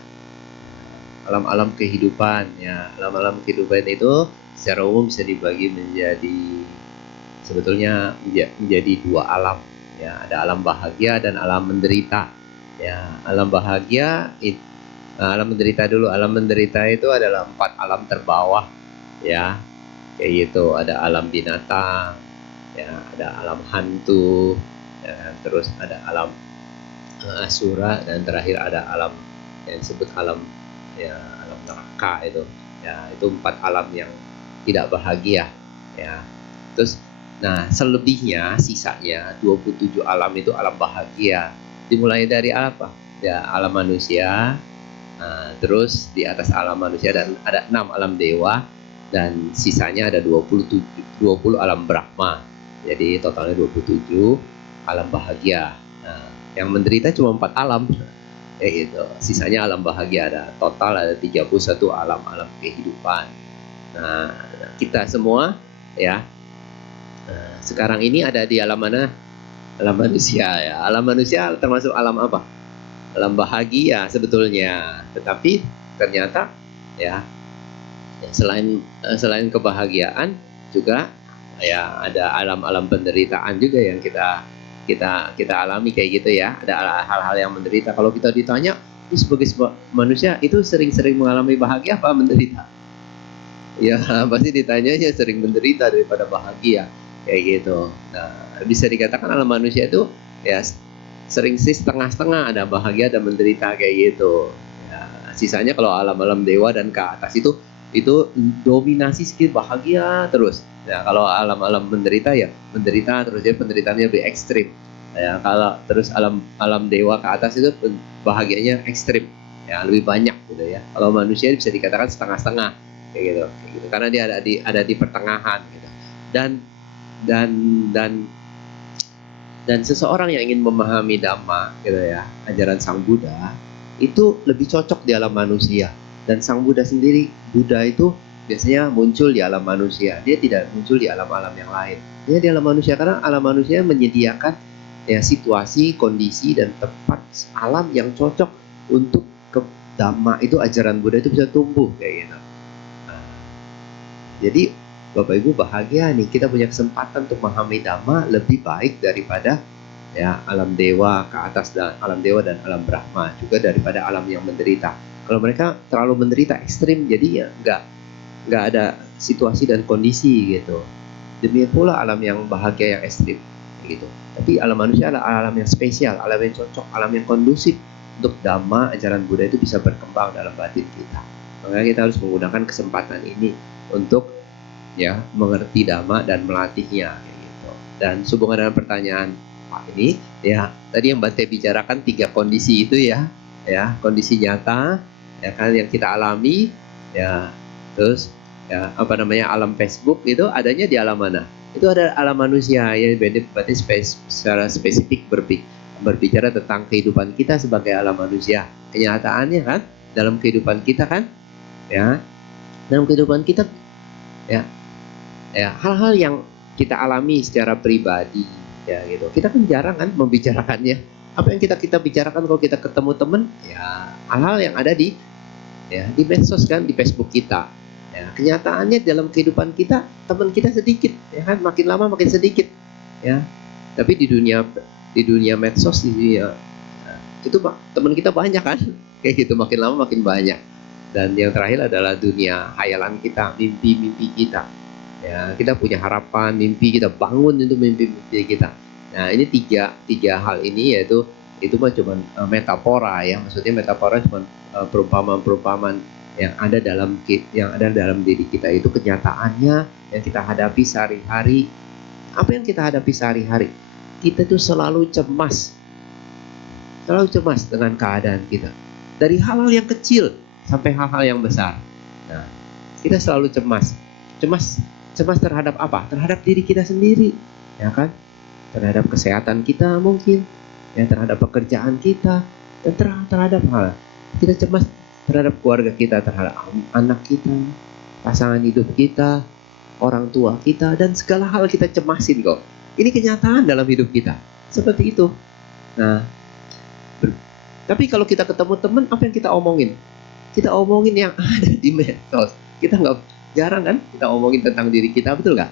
Alam-alam kehidupan ya. Alam-alam kehidupan itu secara umum bisa dibagi sebetulnya menjadi 2 alam ya. Ada alam bahagia dan alam menderita. Ya, alam bahagia alam menderita dulu. Alam menderita itu adalah 4 alam terbawah ya. Kayak gitu, ada alam binatang, ya, ada alam hantu, ya, terus ada alam asura, dan terakhir ada alam yang disebut alam neraka itu. Ya, itu 4 alam yang tidak bahagia ya. Terus nah, selebihnya sisanya 27 alam itu alam bahagia. Dimulai dari apa? Ya, alam manusia. Terus di atas alam manusia dan ada 6 alam dewa, dan sisanya ada 20 alam Brahma. Jadi totalnya 27 alam bahagia. Nah, yang menderita cuma 4 alam. Gitu. Sisanya alam bahagia ada. Total ada 31 alam kehidupan. Nah, kita semua ya. Sekarang ini ada di alam mana? Alam manusia ya. Alam manusia termasuk alam apa? Alam bahagia sebetulnya. Tetapi ternyata ya, selain kebahagiaan juga ya ada alam-alam penderitaan juga yang kita alami kayak gitu ya. Ada hal-hal yang menderita. Kalau kita ditanya, sebagai manusia itu sering-sering mengalami bahagia apa menderita? Ya pasti ditanyanya sering menderita daripada bahagia kayak gitu. Nah, bisa dikatakan alam manusia itu ya sering sih setengah-setengah, ada bahagia dan menderita kayak gitu. Ya, sisanya kalau alam-alam dewa dan ke atas itu dominasi sedikit bahagia terus. Ya, kalau alam-alam menderita ya menderita terus, ya penderitaannya lebih ekstrim. Ya, kalau terus alam dewa ke atas itu bahagianya ekstrim. Ya, lebih banyak gitu ya. Kalau manusia bisa dikatakan setengah-setengah kayak gitu. Karena dia ada di pertengahan gitu. Dan seseorang yang ingin memahami Dhamma gitu ya, ajaran Sang Buddha itu lebih cocok di alam manusia. Dan Sang Buddha sendiri, Buddha itu biasanya muncul di alam manusia. Dia tidak muncul di alam-alam yang lain. Dia di alam manusia karena alam manusia menyediakan ya situasi, kondisi dan tempat alam yang cocok untuk ke Dhamma itu, ajaran Buddha itu bisa tumbuh kayak gitu. Nah, jadi Bapak Ibu bahagia nih, kita punya kesempatan untuk memahami Dhamma lebih baik daripada ya alam dewa ke atas, dan alam dewa dan alam Brahma, juga daripada alam yang menderita. Kalau mereka terlalu menderita ekstrim, jadi ya nggak ada situasi dan kondisi gitu. Demikian pula alam yang bahagia yang ekstrim gitu. Tapi alam manusia adalah alam yang spesial, alam yang cocok, alam yang kondusif untuk Dhamma, ajaran Buddha itu bisa berkembang dalam batin kita. Makanya kita harus menggunakan kesempatan ini untuk ya mengerti Dhamma dan melatihnya gitu. Dan sehubungan dengan pertanyaan Pak ini, ya tadi yang Bante bicarakan 3 kondisi itu ya kondisi nyata ya kan yang kita alami ya, terus ya alam Facebook itu adanya di alam mana? Itu ada alam manusia ya, berarti secara spesifik berbicara tentang kehidupan kita sebagai alam manusia. Kenyataannya kan dalam kehidupan kita kan ya, dalam kehidupan kita ya hal-hal yang kita alami secara pribadi ya gitu. Kita kan jarang kan membicarakannya. Apa yang kita bicarakan kalau kita ketemu teman ya hal-hal yang ada di medsos kan, di Facebook kita. Ya, kenyataannya dalam kehidupan kita teman kita sedikit ya kan, makin lama makin sedikit ya. Tapi di dunia medsos, di dunia itu teman kita banyak kan, kayak gitu, makin lama makin banyak. Dan yang terakhir adalah dunia hayalan kita, mimpi-mimpi kita. Ya, kita punya harapan, mimpi, kita bangun itu mimpi-mimpi kita. Nah, ini tiga hal ini yaitu itu mah cuma metafora ya, maksudnya metafora cuma perumpamaan-perumpamaan yang ada dalam diri kita. Itu kenyataannya yang kita hadapi sehari-hari. Apa yang kita hadapi sehari-hari? Kita tuh selalu cemas dengan keadaan kita, dari hal-hal yang kecil sampai hal-hal yang besar. Nah, kita selalu cemas terhadap apa? Terhadap diri kita sendiri, ya kan? Terhadap kesehatan kita mungkin, ya, terhadap pekerjaan kita, dan terhadap hal. Kita cemas terhadap keluarga kita, terhadap anak kita, pasangan hidup kita, orang tua kita, dan segala hal kita cemasin kok. Ini kenyataan dalam hidup kita, seperti itu. Nah, tapi kalau kita ketemu teman, apa yang kita omongin? Kita omongin yang ada di medsos. Kita nggak jarang kan kita omongin tentang diri kita, betul nggak?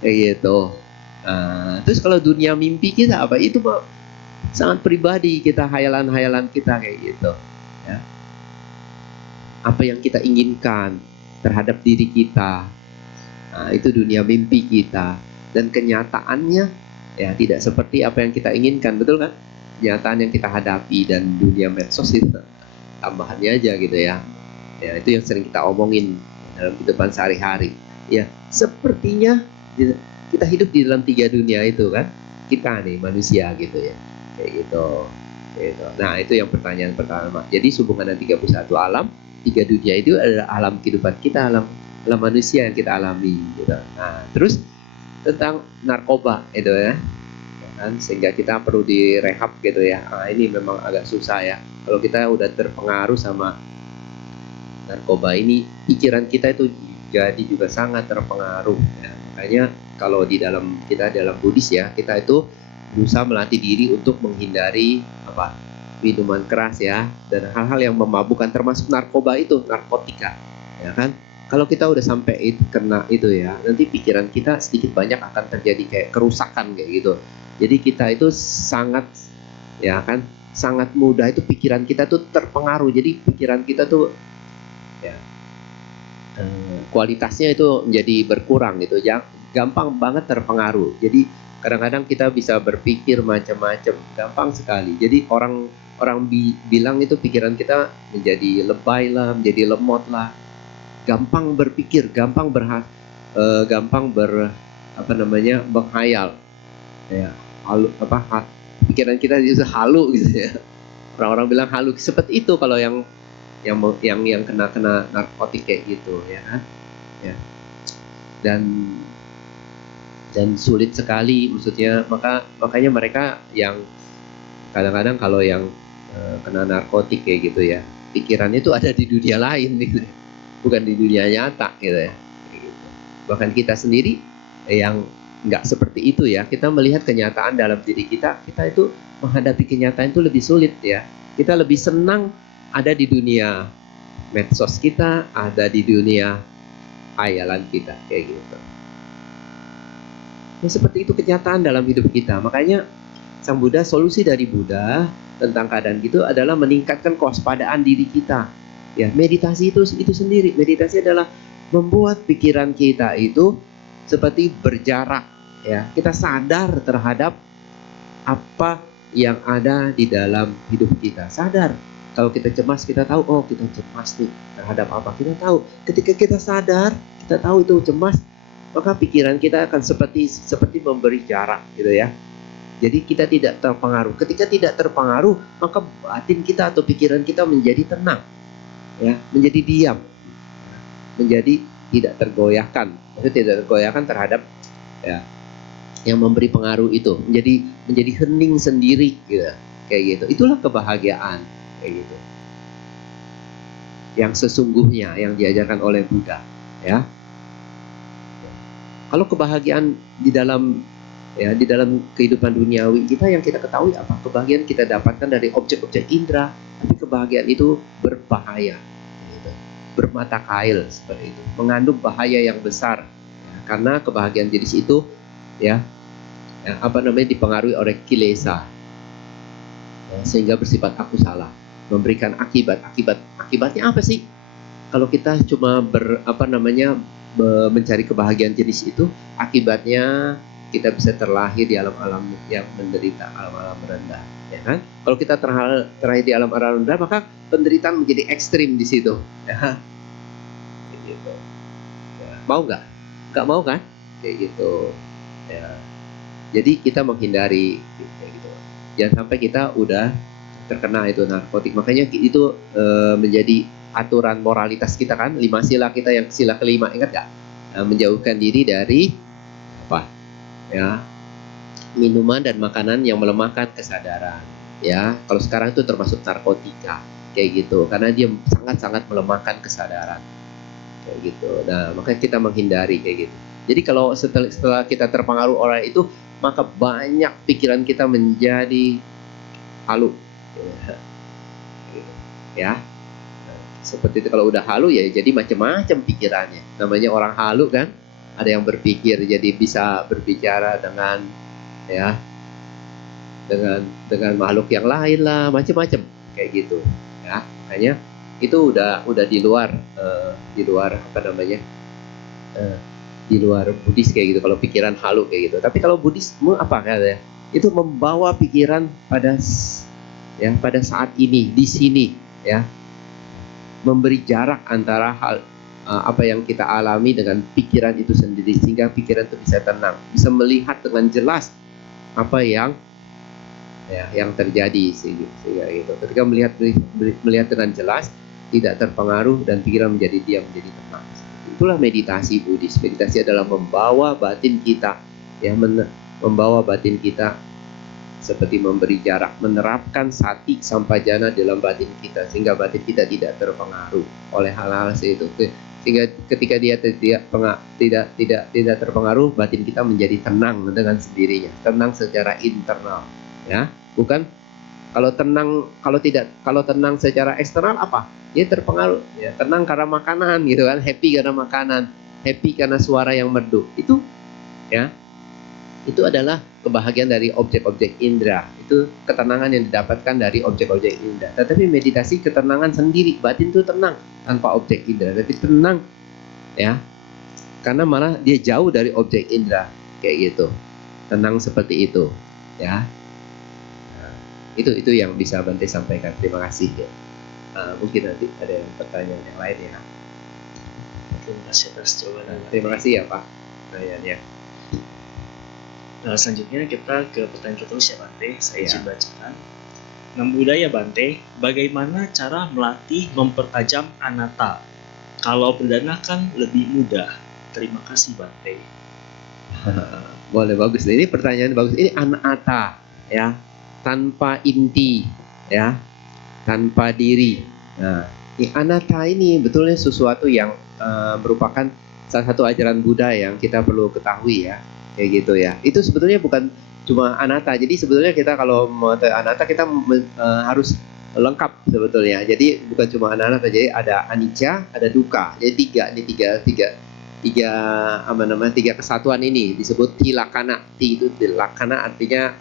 Kayak gitu. Terus kalau dunia mimpi kita apa? Itu sangat pribadi kita, hayalan-hayalan kita kayak gitu. Ya. Apa yang kita inginkan terhadap diri kita, itu dunia mimpi kita. Dan kenyataannya ya tidak seperti apa yang kita inginkan, betul kan? Kenyataan yang kita hadapi, dan dunia medsos itu tambahannya aja gitu ya. Ya, itu yang sering kita omongin dalam kehidupan sehari-hari. Ya, sepertinya kita hidup di dalam 3 dunia itu kan. Kita nih manusia gitu ya. Kayak gitu. Nah, itu yang pertanyaan pertama. Jadi hubungan dengan 31 alam, 3 dunia itu adalah alam kehidupan kita, alam manusia yang kita alami gitu. Nah, terus tentang narkoba itu ya. Kan, sehingga kita perlu direhab gitu ya. Ini memang agak susah ya. Kalau kita udah terpengaruh sama narkoba ini, pikiran kita itu jadi juga sangat terpengaruh ya. Makanya kalau dalam Buddhis ya, kita itu berusaha melatih diri untuk menghindari minuman keras ya, dan hal-hal yang memabukkan, termasuk narkoba itu, narkotika ya kan. Kalau kita udah sampai kena itu ya, nanti pikiran kita sedikit banyak akan terjadi kayak kerusakan kayak gitu. Jadi kita itu sangat mudah itu pikiran kita tuh terpengaruh. Jadi pikiran kita tuh ya, kualitasnya itu menjadi berkurang gitu, gampang banget terpengaruh. Jadi kadang-kadang kita bisa berpikir macam-macam, gampang sekali. Jadi orang bilang itu pikiran kita menjadi lebay lah, menjadi lemot lah, gampang berpikir, gampang menghayal ya, pikiran kita justru halu gitu ya. Orang-orang bilang halu seperti itu kalau yang kena narkotik kayak gitu ya kan ya. Dan sulit sekali, maksudnya makanya mereka yang kadang-kadang kalau yang kena narkotik kayak gitu ya, pikirannya itu ada di dunia lain gitu. bukan di dunia nyata gitu ya. Bahkan kita sendiri yang nggak seperti itu ya, kita melihat kenyataan dalam diri kita itu menghadapi kenyataan itu lebih sulit ya. Kita lebih senang ada di dunia medsos kita, ada di dunia hayalan kita kayak gitu. Nah, seperti itu kenyataan dalam hidup kita. Makanya Sang Buddha, solusi dari Buddha tentang keadaan gitu adalah meningkatkan kewaspadaan diri kita. Ya, meditasi itu sendiri. Meditasi adalah membuat pikiran kita itu seperti berjarak. Ya, kita sadar terhadap apa yang ada di dalam hidup kita. Sadar. Kalau kita cemas, kita tahu, oh kita cemas nih terhadap apa. Kita tahu. Ketika kita sadar, kita tahu itu cemas, maka pikiran kita akan seperti memberi jarak gitu ya. Jadi kita tidak terpengaruh. Ketika tidak terpengaruh, maka batin kita atau pikiran kita menjadi tenang, ya, menjadi diam, menjadi tidak tergoyahkan. Maksudnya tidak tergoyahkan terhadap ya yang memberi pengaruh itu, menjadi hening sendiri, gitu, kayak gitu. Itulah kebahagiaan, kayak gitu. Yang sesungguhnya yang diajarkan oleh Buddha, ya. Kalau kebahagiaan di dalam kehidupan duniawi kita yang kita ketahui apa? Kebahagiaan kita dapatkan dari objek-objek indera, tapi kebahagiaan itu berbahaya, gitu. Bermata kail seperti itu, mengandung bahaya yang besar, ya, karena kebahagiaan jenis itu dipengaruhi oleh kilesa, ya, sehingga bersifat aku salah, memberikan akibatnya apa sih? Kalau kita cuma mencari kebahagiaan jenis itu, akibatnya kita bisa terlahir di alam-alam yang menderita, alam-alam rendah, ya kan? Kalau kita terlahir di alam-alam rendah, maka penderitaan menjadi ekstrim di situ, ya. Gitu. Ya. Mau nggak? Nggak mau kan? Kayak gitu. Ya. Jadi kita menghindari, kayak gitu. Jangan sampai kita udah terkena itu narkotik. Makanya itu menjadi aturan moralitas kita kan, 5 sila kita yang sila kelima, ingat gak? Menjauhkan diri dari apa? Ya, minuman dan makanan yang melemahkan kesadaran. Ya, kalau sekarang itu termasuk narkotika, kayak gitu, karena dia sangat-sangat melemahkan kesadaran, kayak gitu. Nah, makanya kita menghindari kayak gitu. Jadi kalau setelah kita terpengaruh oleh itu, maka banyak pikiran kita menjadi halu, ya. Seperti itu. Kalau udah halu ya jadi macam-macam pikirannya. Namanya orang halu kan, ada yang berpikir jadi bisa berbicara dengan dengan makhluk yang lain lah, macam-macam kayak gitu, ya. Makanya itu udah di luar di luar Buddhis kayak gitu, kalau pikiran halu kayak gitu. Tapi kalau Buddhisme apa katanya? Itu membawa pikiran pada saat ini, di sini, ya. Memberi jarak antara hal apa yang kita alami dengan pikiran itu sendiri, sehingga pikiran itu bisa tenang, bisa melihat dengan jelas apa yang terjadi, sehingga gitu. Ketika melihat dengan jelas, tidak terpengaruh, dan pikiran menjadi diam, menjadi tenang. Itulah meditasi Buddhis. Meditasi adalah membawa batin kita, membawa batin kita seperti memberi jarak, menerapkan sati sampajana dalam batin kita, sehingga batin kita tidak terpengaruh oleh hal-hal seperti itu. Sehingga ketika dia tidak terpengaruh, batin kita menjadi tenang dengan sendirinya, tenang secara internal, ya. Bukan kalau tenang secara eksternal apa? Dia terpengaruh, ya, tenang karena makanan gitu kan, happy karena makanan, happy karena suara yang merdu. Itu, ya. Itu adalah kebahagiaan dari objek-objek indera. Itu ketenangan yang didapatkan dari objek-objek indera. Tetapi meditasi ketenangan sendiri, batin itu tenang tanpa objek indera, tapi tenang, ya. Karena malah dia jauh dari objek indera, kayak gitu. Tenang seperti itu, ya. Nah, itu yang bisa Bante sampaikan. Terima kasih, ya. Mungkin nanti ada pertanyaan yang lain, ya. Terima kasih atas jawaban. Terima kasih ya Pak. Pertanyaannya. Nah, selanjutnya kita ke pertanyaan terus ya Bante. Saya izin Ya. bacakan. Nam budaya Bante, bagaimana cara melatih mempertajam anatta? Kalau perdana kan lebih mudah. Terima kasih Bante. Boleh, bagus. Ini pertanyaan bagus. Ini anatta, ya, tanpa inti, ya, tanpa diri. Nah, Anatta ini betulnya sesuatu yang merupakan salah satu ajaran Buddha yang kita perlu ketahui ya, kayak gitu ya. Itu sebetulnya bukan cuma anatta. Jadi sebetulnya kita kalau mau anatta kita harus lengkap sebetulnya. Jadi bukan cuma anatta, jadi ada anicca, ada dukkha. Jadi tiga apa namanya, tiga kesatuan ini disebut tilakkhana. Ti itu tilakkhana artinya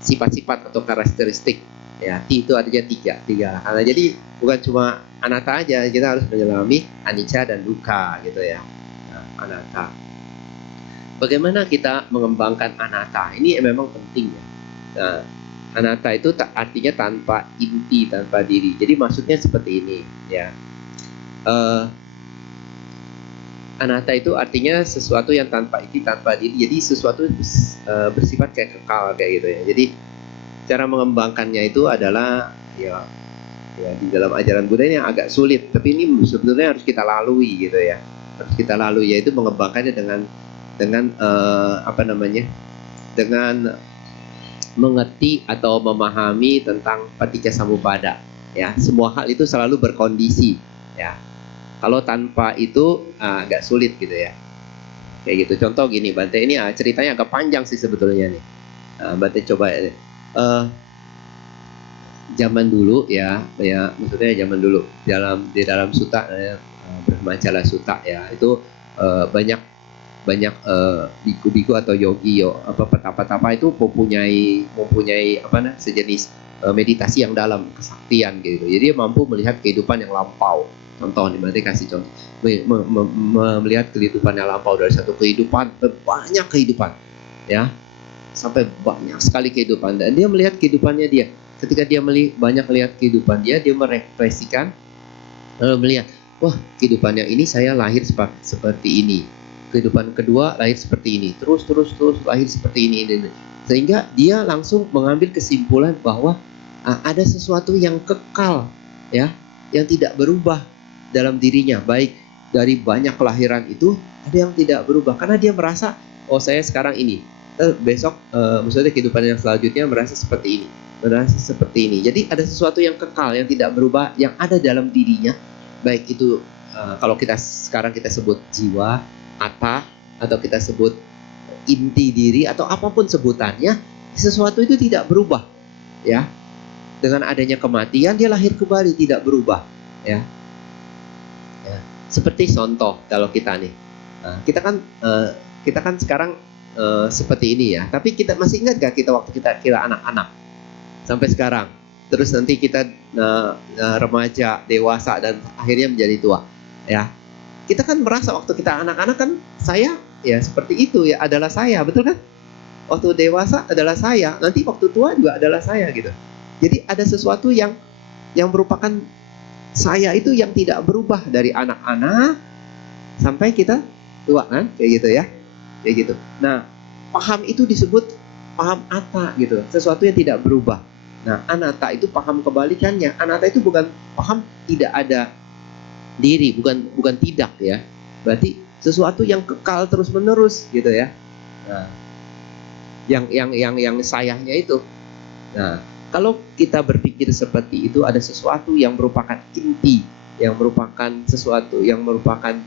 sifat-sifat atau karakteristik. Ya, ti itu artinya tiga. Karena jadi bukan cuma anatta aja, kita harus menyelami anicca dan dukkha gitu ya. Nah, anatta. Bagaimana kita mengembangkan anatta? Ini memang penting ya. Nah, anatta itu artinya tanpa inti, tanpa diri. Jadi maksudnya seperti ini ya. Anatta itu artinya sesuatu yang tanpa inti, tanpa diri. Jadi sesuatu bersifat kayak kekal kayak gitu ya. Jadi cara mengembangkannya itu adalah ya di dalam ajaran Buddha ini yang agak sulit, tapi ini sebetulnya harus kita lalui gitu ya. Harus kita lalui, yaitu mengembangkannya dengan apa namanya? Dengan mengerti atau memahami tentang paticca samuppada ya. Semua hal itu selalu berkondisi ya. Kalau tanpa itu agak sulit gitu ya. Kayak gitu. Contoh gini, Bante, ini ceritanya agak panjang sih sebetulnya nih. Bante coba zaman dulu ya maksudnya zaman dulu di dalam sutta Brahmacala Sutta ya, itu banyak biku-biku atau yogi apa petapa-tapa itu mempunyai apa nah sejenis meditasi yang dalam, kesaktian gitu. Jadi dia mampu melihat kehidupan yang lampau. Contoh nih, berarti kasih contoh melihat kehidupan yang lampau, dari satu kehidupan banyak kehidupan ya, sampai banyak sekali kehidupan, dan dia melihat kehidupannya dia. Ketika dia banyak melihat kehidupan dia merefleksikan, melihat, wah, kehidupan yang ini saya lahir seperti ini, kehidupan kedua lahir seperti ini, terus lahir seperti ini. Sehingga dia langsung mengambil kesimpulan bahwa ada sesuatu yang kekal ya, yang tidak berubah dalam dirinya. Baik dari banyak kelahiran itu ada yang tidak berubah, karena dia merasa, oh, saya sekarang ini, besok maksudnya kehidupan yang selanjutnya merasa seperti ini. Jadi ada sesuatu yang kekal, yang tidak berubah, yang ada dalam dirinya. Baik itu kalau sekarang kita sebut jiwa, atta, atau kita sebut inti diri, atau apapun sebutannya, sesuatu itu tidak berubah ya. Dengan adanya kematian dia lahir kembali, tidak berubah ya. Seperti contoh kalau kita nih, kita kan sekarang seperti ini ya. Tapi kita masih ingat gak kita waktu kita anak-anak sampai sekarang, terus nanti kita remaja, dewasa, dan akhirnya menjadi tua ya. Kita kan merasa waktu kita anak-anak kan saya ya seperti itu ya, adalah saya, betul kan? Waktu dewasa adalah saya, nanti waktu tua juga adalah saya gitu. Jadi ada sesuatu yang merupakan saya itu yang tidak berubah dari anak-anak sampai kita tua kan, kayak gitu ya, kayak gitu. Nah, paham itu disebut paham atta gitu, sesuatu yang tidak berubah. Nah, anatta itu paham kebalikannya. Anatta itu bukan paham tidak ada diri, bukan tidak ya. Berarti sesuatu yang kekal terus menerus gitu ya. Nah, yang sayahnya itu. Nah, kalau kita berpikir seperti itu, ada sesuatu yang merupakan inti, yang merupakan sesuatu yang merupakan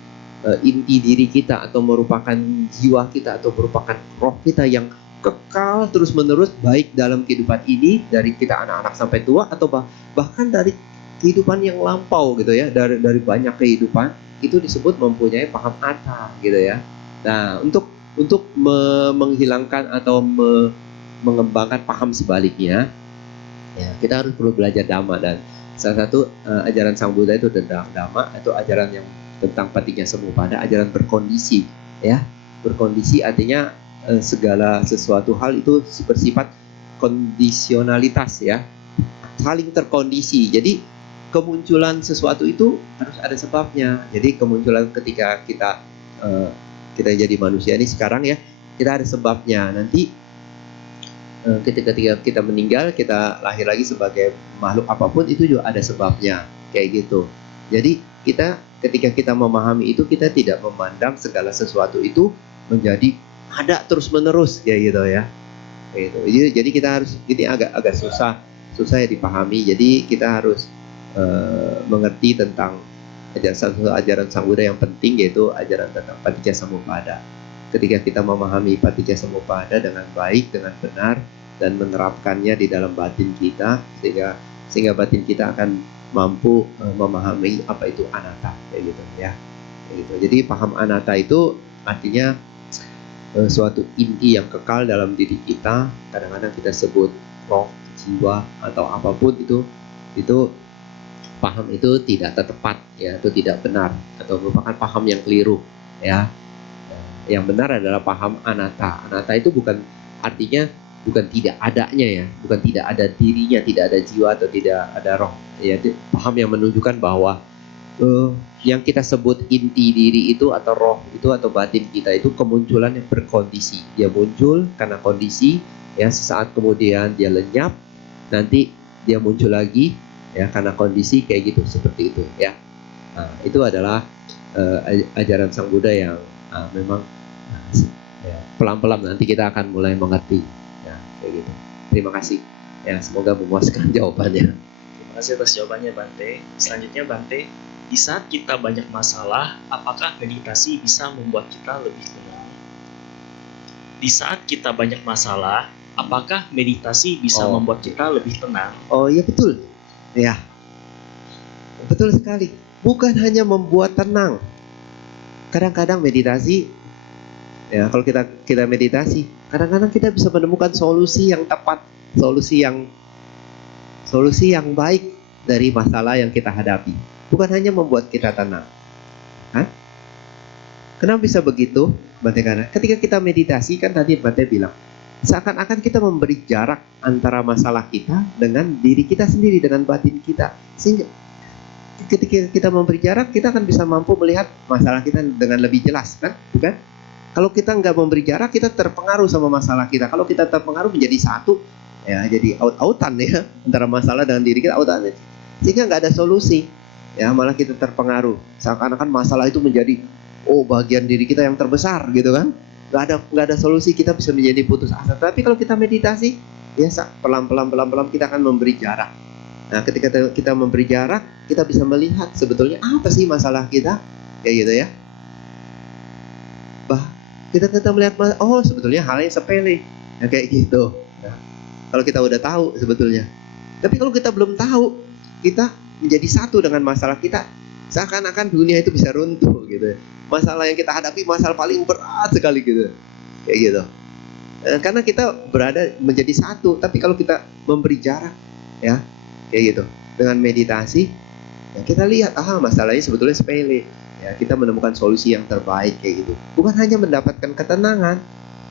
inti diri kita, atau merupakan jiwa kita, atau merupakan roh kita yang kekal terus menerus, baik dalam kehidupan ini dari kita anak-anak sampai tua, atau bahkan dari kehidupan yang lampau gitu ya, dari banyak kehidupan, itu disebut mempunyai paham atta gitu ya. Nah, untuk menghilangkan atau mengembangkan paham sebaliknya ya, kita harus perlu belajar Dhamma. Dan salah satu ajaran Sang Buddha itu tentang Dhamma, itu ajaran yang tentang paticca samuppada, ajaran berkondisi ya. Berkondisi artinya segala sesuatu hal itu bersifat kondisionalitas ya, saling terkondisi. Jadi kemunculan sesuatu itu harus ada sebabnya. Jadi kemunculan ketika kita jadi manusia ini sekarang ya, kita ada sebabnya. Nanti ketika kita meninggal, kita lahir lagi sebagai makhluk apapun, itu juga ada sebabnya, kayak gitu. Jadi ketika kita memahami itu, kita tidak memandang segala sesuatu itu menjadi ada terus menerus, kayak gitu ya. Kayak gitu. Jadi kita harus, ini agak susah ya dipahami. Jadi kita harus mengerti tentang ajaran Sang Buddha yang penting, yaitu ajaran tentang Paticcasamuppada. Ketika kita memahami Paticcasamuppada dengan baik, dengan benar, dan menerapkannya di dalam batin kita, sehingga batin kita akan mampu memahami apa itu anatta, kayak gitu ya. Kayak gitu. Jadi paham anatta itu artinya suatu inti yang kekal dalam diri kita. Kadang-kadang kita sebut roh, jiwa, atau apapun itu paham itu tidak tepat ya, itu tidak benar atau merupakan paham yang keliru ya. Yang benar adalah paham anatta. Anatta itu bukan artinya bukan tidak adanya ya, bukan tidak ada dirinya, tidak ada jiwa atau tidak ada roh ya. Itu paham yang menunjukkan bahwa yang kita sebut inti diri itu atau roh itu atau batin kita itu kemunculan yang berkondisi. Dia muncul karena kondisi ya, sesaat kemudian dia lenyap, nanti dia muncul lagi ya karena kondisi, kayak gitu, seperti itu ya. Nah, itu adalah ajaran Sang Buddha yang memang ya, pelan-pelan nanti kita akan mulai mengerti ya, kayak gitu. Terima kasih ya, semoga memuaskan jawabannya. Terima kasih atas jawabannya Bante. Selanjutnya Bante, di saat kita banyak masalah, apakah meditasi bisa membuat kita lebih tenang? Di saat kita banyak masalah, apakah meditasi bisa membuat kita lebih tenang? Oh iya, betul. Ya, betul sekali. Bukan hanya membuat tenang. Kadang-kadang meditasi, ya kalau kita meditasi, kadang-kadang kita bisa menemukan solusi yang tepat, solusi yang baik dari masalah yang kita hadapi. Bukan hanya membuat kita tenang. Hah? Kenapa bisa begitu, Bante Kana? Ketika kita meditasi, kan tadi Bante bilang, seakan-akan kita memberi jarak antara masalah kita dengan diri kita sendiri, dengan batin kita. Sehingga ketika kita memberi jarak, kita akan bisa mampu melihat masalah kita dengan lebih jelas, kan? Bukan? Kalau kita nggak memberi jarak, kita terpengaruh sama masalah kita. Kalau kita terpengaruh menjadi satu, ya jadi out-outan ya, antara masalah dengan diri kita, out-outan. Sehingga nggak ada solusi, ya malah kita terpengaruh. Seakan-akan masalah itu menjadi bagian diri kita yang terbesar, gitu kan? Nggak ada solusi, kita bisa menjadi putus asa. Tapi kalau kita meditasi, biasa pelan-pelan kita akan memberi jarak. Nah, ketika kita memberi jarak, kita bisa melihat sebetulnya apa sih masalah kita, kayak gitu ya. Kita melihat, sebetulnya hal yang sepele, ya, kayak gitu. Nah, kalau kita udah tahu sebetulnya. Tapi kalau kita belum tahu, kita menjadi satu dengan masalah kita, seakan-akan dunia itu bisa runtuh gitu. Masalah yang kita hadapi masalah paling berat sekali gitu, kayak gitu. Karena kita berada menjadi satu. Tapi kalau kita memberi jarak, ya kayak gitu, dengan meditasi, ya kita lihat masalahnya sebetulnya sepele. Ya, kita menemukan solusi yang terbaik, kayak gitu. Bukan hanya mendapatkan ketenangan,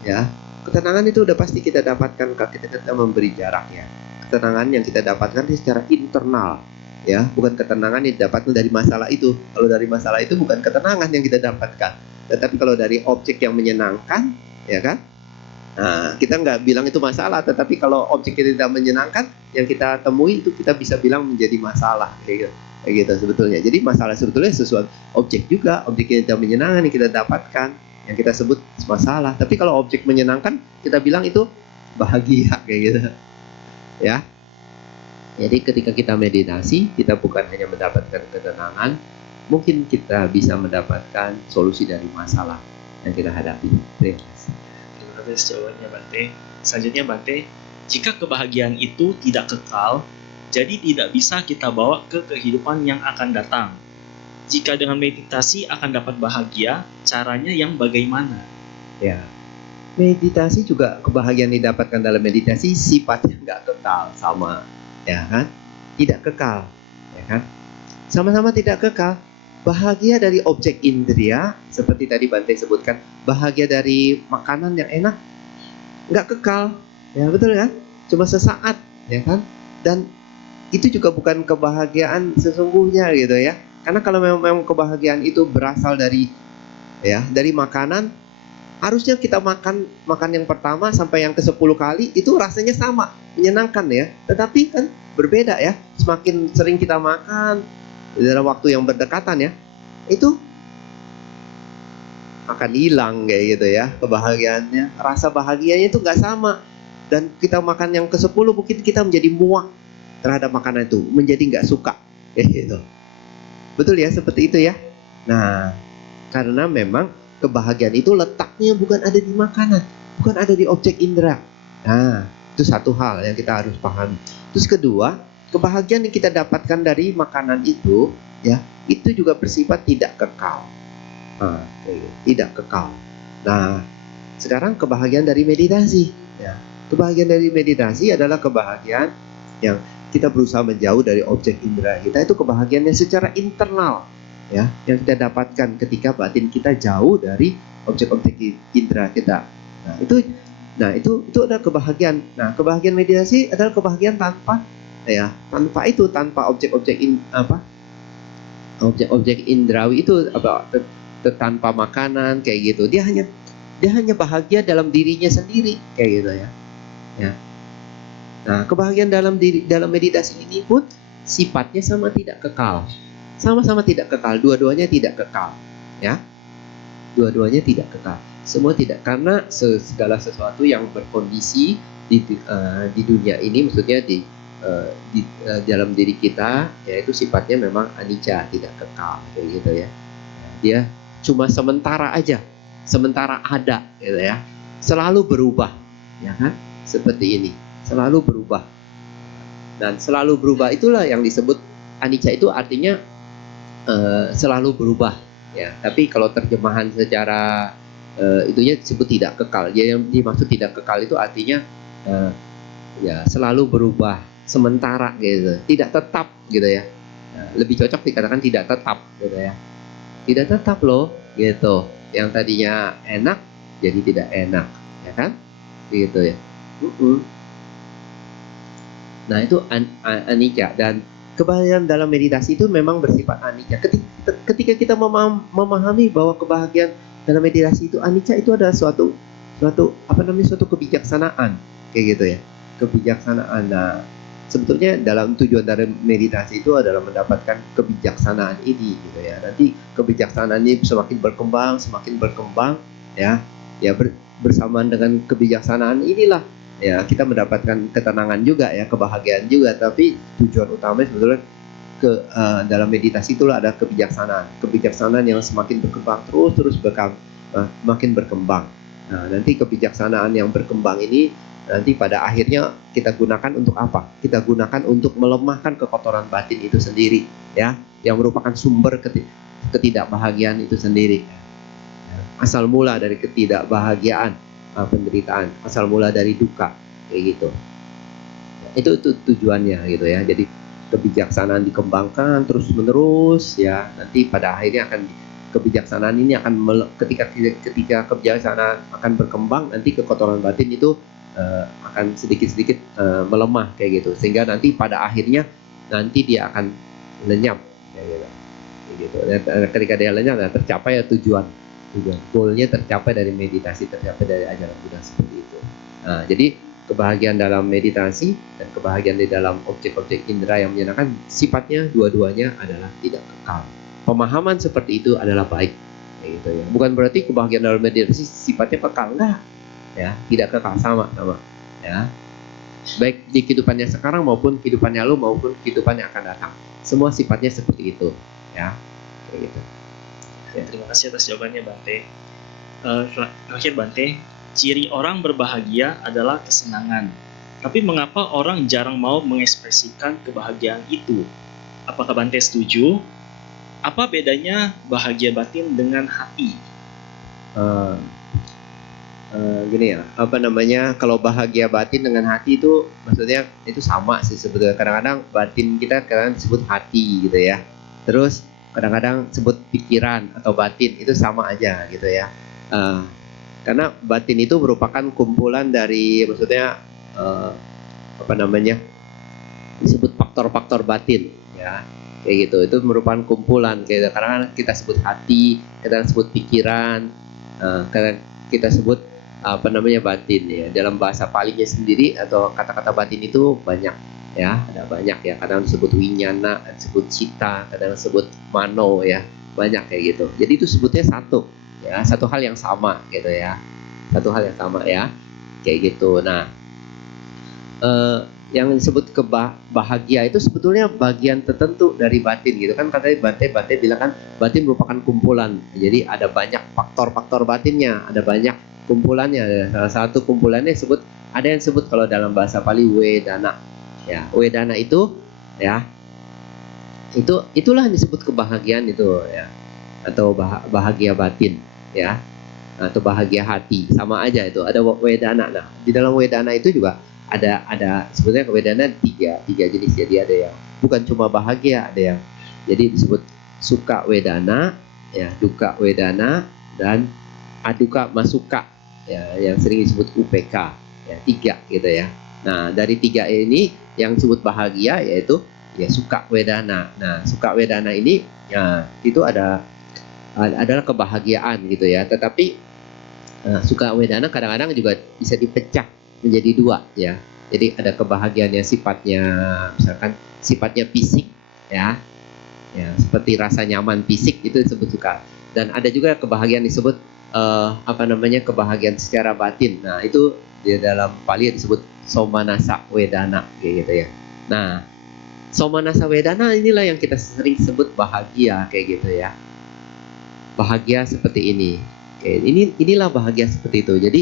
ya. Ketenangan itu udah pasti kita dapatkan ketika kita memberi jarak ya. Ketenangan yang kita dapatkan secara internal, ya, bukan ketenangan yang didapatkan dari masalah itu. Kalau dari masalah itu bukan ketenangan yang kita dapatkan, tetapi kalau dari objek yang menyenangkan, ya kan? Nah, kita nggak bilang itu masalah, tetapi kalau objek yang tidak menyenangkan yang kita temui itu kita bisa bilang menjadi masalah, kayak gitu sebetulnya. Jadi masalah sebetulnya sesuatu objek juga, objek yang tidak menyenangkan yang kita dapatkan, yang kita sebut masalah. Tapi kalau objek menyenangkan, kita bilang itu bahagia, kayak gitu. Ya. Jadi ketika kita meditasi, kita bukan hanya mendapatkan ketenangan, mungkin kita bisa mendapatkan solusi dari masalah yang kita hadapi. Terima kasih. Terima kasih jawabannya Bante. Selanjutnya Bante, jika kebahagiaan itu tidak kekal, jadi tidak bisa kita bawa ke kehidupan yang akan datang. Jika dengan meditasi akan dapat bahagia, caranya yang bagaimana? Ya, meditasi juga, kebahagiaan didapatkan dalam meditasi sifatnya nggak kekal, sama, ya kan? Tidak kekal, ya kan? Sama-sama tidak kekal. Bahagia dari objek indria, seperti tadi Bante sebutkan, bahagia dari makanan yang enak, nggak kekal, ya betul kan? Cuma sesaat, ya kan? Dan itu juga bukan kebahagiaan sesungguhnya gitu ya. Karena kalau memang kebahagiaan itu berasal dari makanan, harusnya kita makan yang pertama sampai yang ke-10 kali itu rasanya sama, menyenangkan ya. Tetapi kan berbeda ya. Semakin sering kita makan dalam waktu yang berdekatan ya, itu akan hilang kayak gitu ya kebahagiaannya. Rasa bahagianya itu nggak sama. Dan kita makan yang ke-10 mungkin kita menjadi muak terhadap makanan itu, menjadi nggak suka. kayak gitu. Betul ya, seperti itu ya. Nah, karena memang kebahagiaan itu letaknya bukan ada di makanan, bukan ada di objek indera. Nah, itu satu hal yang kita harus pahami. Terus kedua, kebahagiaan yang kita dapatkan dari makanan itu, ya, itu juga bersifat tidak kekal. Nah, tidak kekal. Nah, sekarang kebahagiaan dari meditasi, ya. Kebahagiaan dari meditasi adalah kebahagiaan yang kita berusaha menjauh dari objek indera kita. Itu kebahagiaan yang secara internal, ya, yang kita dapatkan ketika batin kita jauh dari objek-objek indera kita. Nah, itu adalah kebahagiaan. Nah, kebahagiaan meditasi adalah kebahagiaan tanpa objek-objek objek-objek indrawi itu tanpa makanan kayak gitu. Dia hanya bahagia dalam dirinya sendiri kayak gitu ya. Ya. Nah, kebahagiaan dalam meditasi ini pun sifatnya sama tidak kekal. Sama-sama tidak kekal, dua-duanya tidak kekal, ya. Dua-duanya tidak kekal. Semua tidak, karena segala sesuatu yang berkondisi di dunia ini, maksudnya di dalam diri kita, yaitu sifatnya memang anicca, tidak kekal kayak gitu ya. Dia cuma sementara aja, sementara ada gitu ya. Selalu berubah, ya kan? Seperti ini, selalu berubah. Dan selalu berubah itulah yang disebut anicca, itu artinya selalu berubah ya. Tapi kalau terjemahan secara itunya disebut tidak kekal. Jadi yang dimaksud tidak kekal itu artinya ya selalu berubah, sementara gitu, tidak tetap gitu ya. Lebih cocok dikatakan tidak tetap gitu ya. Tidak tetap loh gitu. Yang tadinya enak jadi tidak enak, ya kan? Gitu ya. Nah, itu anicca, dan kebahagiaan dalam meditasi itu memang bersifat anicca. Ketika kita memahami bahwa kebahagiaan dalam meditasi itu anicca, itu adalah suatu kebijaksanaan kayak gitu ya. Kebijaksanaan. Nah, sebetulnya dalam tujuan dari meditasi itu adalah mendapatkan kebijaksanaan ini gitu ya. Nanti kebijaksanaan ini semakin berkembang ya. Bersamaan dengan kebijaksanaan inilah ya kita mendapatkan ketenangan juga ya, kebahagiaan juga. Tapi tujuan utamanya sebetulnya dalam meditasi itulah ada kebijaksanaan yang semakin berkembang, terus makin berkembang. Nah, nanti kebijaksanaan yang berkembang ini nanti pada akhirnya kita gunakan untuk apa? Kita gunakan untuk melemahkan kekotoran batin itu sendiri ya, yang merupakan sumber ketidakbahagiaan itu sendiri. Asal mula dari ketidakbahagiaan, penderitaan, asal mula dari duka kayak gitu. Itu tujuannya gitu ya. Jadi kebijaksanaan dikembangkan terus menerus ya. Nanti pada akhirnya kebijaksanaan ini akan ketika kebijaksanaan akan berkembang, nanti kekotoran batin itu akan sedikit-sedikit melemah kayak gitu, sehingga nanti pada akhirnya nanti dia akan lenyap kayak gitu. Dan ketika dia lenyap, tercapai ya tujuan goalnya tercapai dari meditasi, tercapai dari ajaran Buddha seperti itu. Nah, jadi kebahagiaan dalam meditasi dan kebahagiaan di dalam objek-objek indera yang menyenangkan, sifatnya dua-duanya adalah tidak kekal. Pemahaman seperti itu adalah baik, gitu ya. Bukan berarti kebahagiaan dalam meditasi sifatnya kekal, enggak, ya, tidak kekal, sama, ya. Baik di kehidupannya sekarang maupun kehidupannya lalu maupun kehidupan yang akan datang, semua sifatnya seperti itu, ya, kayak gitu. Ya. Terima kasih atas jawabannya, Bante. Terakhir, Bante, ciri orang berbahagia adalah kesenangan. Tapi mengapa orang jarang mau mengekspresikan kebahagiaan itu? Apakah Bante setuju? Apa bedanya bahagia batin dengan hati? Gini ya, kalau bahagia batin dengan hati itu maksudnya itu sama sih sebetulnya. Kadang-kadang batin kita kadang disebut hati gitu ya. Terus kadang-kadang sebut pikiran atau batin, itu sama aja gitu ya. Karena batin itu merupakan kumpulan dari, maksudnya disebut faktor-faktor batin ya, kayak gitu. Itu merupakan kumpulan kayak gitu. Karena kita sebut hati, kita sebut pikiran, kadang kita sebut batin ya. Dalam bahasa Palinya sendiri atau kata-kata batin itu banyak ya, ada banyak ya. Kadang disebut winyana, disebut cita, kadang disebut mano ya, banyak kayak gitu. Jadi itu sebutnya satu ya, satu hal yang sama gitu ya, satu hal yang sama ya, kayak gitu. Nah, yang disebut bahagia itu sebetulnya bagian tertentu dari batin gitu kan. Katanya Bante bilang kan batin merupakan kumpulan. Jadi ada banyak faktor-faktor batinnya, ada banyak kumpulannya. Salah satu kumpulannya ada yang disebut kalau dalam bahasa Pali wedana. Ya, wedana itu ya itulah yang disebut kebahagiaan itu ya, atau bahagia batin ya, atau bahagia hati, sama aja itu. Ada wedana. Nah, di dalam wedana itu juga ada sebetulnya wedana tiga jenis. Jadi ada yang bukan cuma bahagia, ada yang jadi disebut suka wedana ya, duka wedana, dan aduka masuka ya, yang sering disebut UPK ya, 3 gitu ya. Nah, dari 3 ini yang disebut bahagia yaitu ya suka wedana. Nah, suka wedana ini ya itu adalah kebahagiaan gitu ya. Tetapi suka wedana kadang-kadang juga bisa dipecah menjadi 2 ya. Jadi ada kebahagiaan yang sifatnya misalkan sifatnya fisik ya. Ya, seperti rasa nyaman fisik itu disebut suka. Dan ada juga kebahagiaan disebut kebahagiaan secara batin. Nah, itu di dalam Pali disebut somanasa wedana kayak gitu ya. Nah, somanasa wedana inilah yang kita sering sebut bahagia kayak gitu ya. Bahagia seperti ini. Oke, inilah bahagia seperti itu. Jadi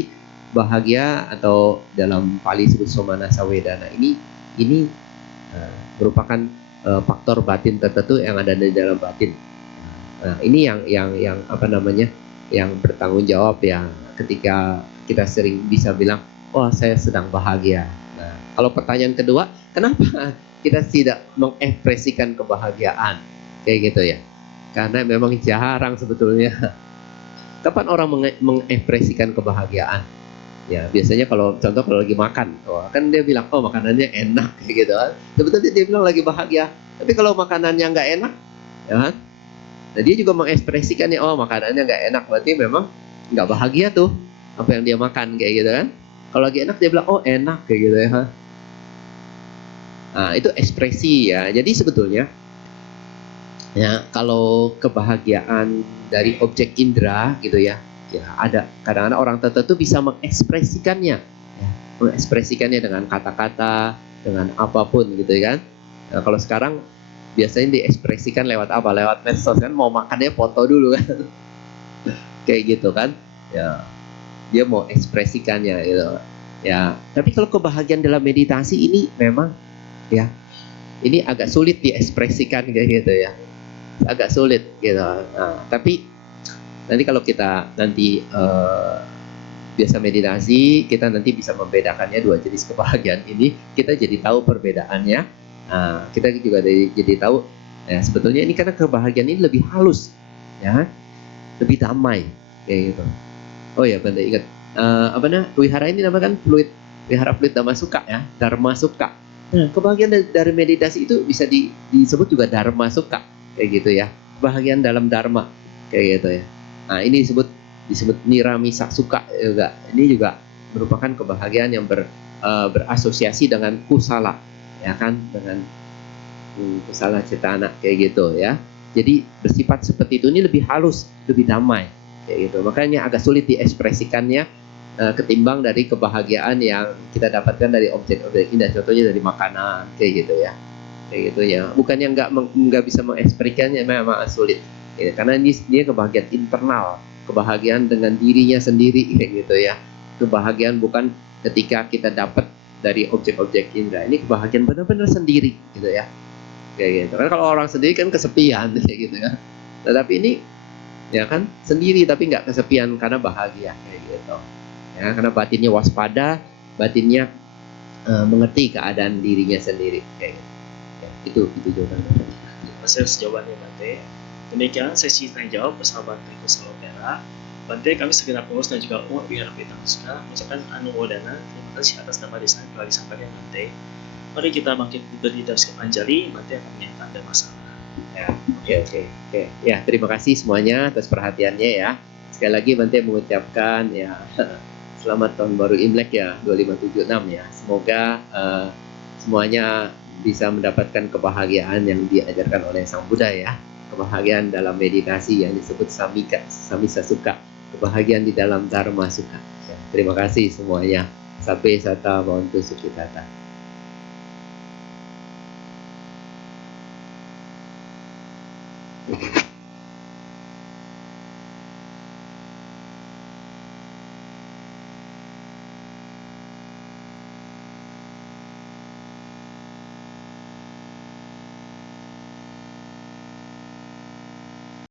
bahagia atau dalam Pali disebut somanasa wedana ini merupakan faktor batin tertentu yang ada di dalam batin. Nah, ini yang yang bertanggung jawab ya, ketika kita sering bisa bilang, oh saya sedang bahagia. Nah, kalau pertanyaan kedua, kenapa kita tidak mengekspresikan kebahagiaan kayak gitu ya? Karena memang jarang sebetulnya. Kapan orang mengekspresikan kebahagiaan? Ya biasanya kalau lagi makan, kan dia bilang oh makanannya enak kayak gitu kan. Sebetulnya dia bilang lagi bahagia. Tapi kalau makanannya nggak enak, ya kan? Nah, dia juga mengekspresikannya oh makanannya nggak enak, berarti memang nggak bahagia tuh apa yang dia makan kayak gitu kan. Kalau lagi enak dia bilang oh enak kayak gitu ya. Nah, itu ekspresi ya. Jadi sebetulnya ya kalau kebahagiaan dari objek indera gitu ya, ya ada kadang-kadang orang tertentu bisa mengekspresikannya ya, mengekspresikannya dengan kata-kata, dengan apapun gitu kan. Nah, kalau sekarang biasanya diekspresikan lewat apa? Lewat medsos kan, mau makannya foto dulu kan. Kayak gitu kan. Ya, dia mau ekspresikannya gitu. Ya, tapi kalau kebahagiaan dalam meditasi ini memang ya ini agak sulit diekspresikan kayak gitu ya. Agak sulit gitu. Nah, tapi nanti kalau kita nanti biasa meditasi, kita nanti bisa membedakannya 2 jenis kebahagiaan ini. Kita jadi tahu perbedaannya. Nah, kita juga jadi tahu ya sebetulnya ini karena kebahagiaan ini lebih halus, ya, lebih damai kayak gitu. Oh ya, Bante ingat wihara ini namakan wihara fluid Dhamma Sukha ya, Dharma Sukha. Nah, kebahagiaan dari meditasi itu bisa disebut juga Dharma Sukha kayak gitu ya, kebahagiaan dalam Dharma kayak gitu ya. Nah, ini disebut Niramisa Sukha juga. Ini juga merupakan kebahagiaan yang berasosiasi dengan kusala ya kan, dengan kusala cetana kayak gitu ya. Jadi bersifat seperti itu, ini lebih halus, lebih damai kayak gitu. Makanya agak sulit diekspresikannya ketimbang dari kebahagiaan yang kita dapatkan dari objek-objek indah, contohnya dari makanan kayak gitu ya. Kayak gitu ya. Bukannya nggak bisa mengekspresikannya, memang sulit. Ya, karena ini dia kebahagiaan internal, kebahagiaan dengan dirinya sendiri kayak gitu ya. Kebahagiaan bukan ketika kita dapat dari objek-objek indera. Ini kebahagiaan benar-benar sendiri gitu ya. Kayak gitu. Kan kalau orang sendiri kan kesepian kayak gitu kan. Tetapi ini ya kan sendiri tapi nggak kesepian karena bahagia kayak gitu. Ya, karena batinnya waspada, batinnya mengerti keadaan dirinya sendiri kayak gitu. Ya, itu jawabannya. Terima kasih atas jawabannya Bante. Demikian sesi tanya jawab bersama Bante Kusala Pera. Bante, kami segenap pengurus dan juga umat Wihara Fluid Dhamma Sukha mengucapkan anumodana terima kasih atas nama desa yang telah disampaikan Bante. Mari kita bangkit berdiri dan sikap anjali. Bante akan menyatakan ada masalah. Ya, oke. Ya, terima kasih semuanya atas perhatiannya ya. Sekali lagi Bante mengucapkan ya selamat tahun baru Imlek ya 2576 ya. Semoga semuanya bisa mendapatkan kebahagiaan yang diajarkan oleh Sang Buddha ya. Kebahagiaan dalam meditasi yang disebut Samisa Sukha. Kebahagiaan di dalam Dharma Sukha. Ya, terima kasih semuanya. Sampai Sata Bhavantu Sukhitata.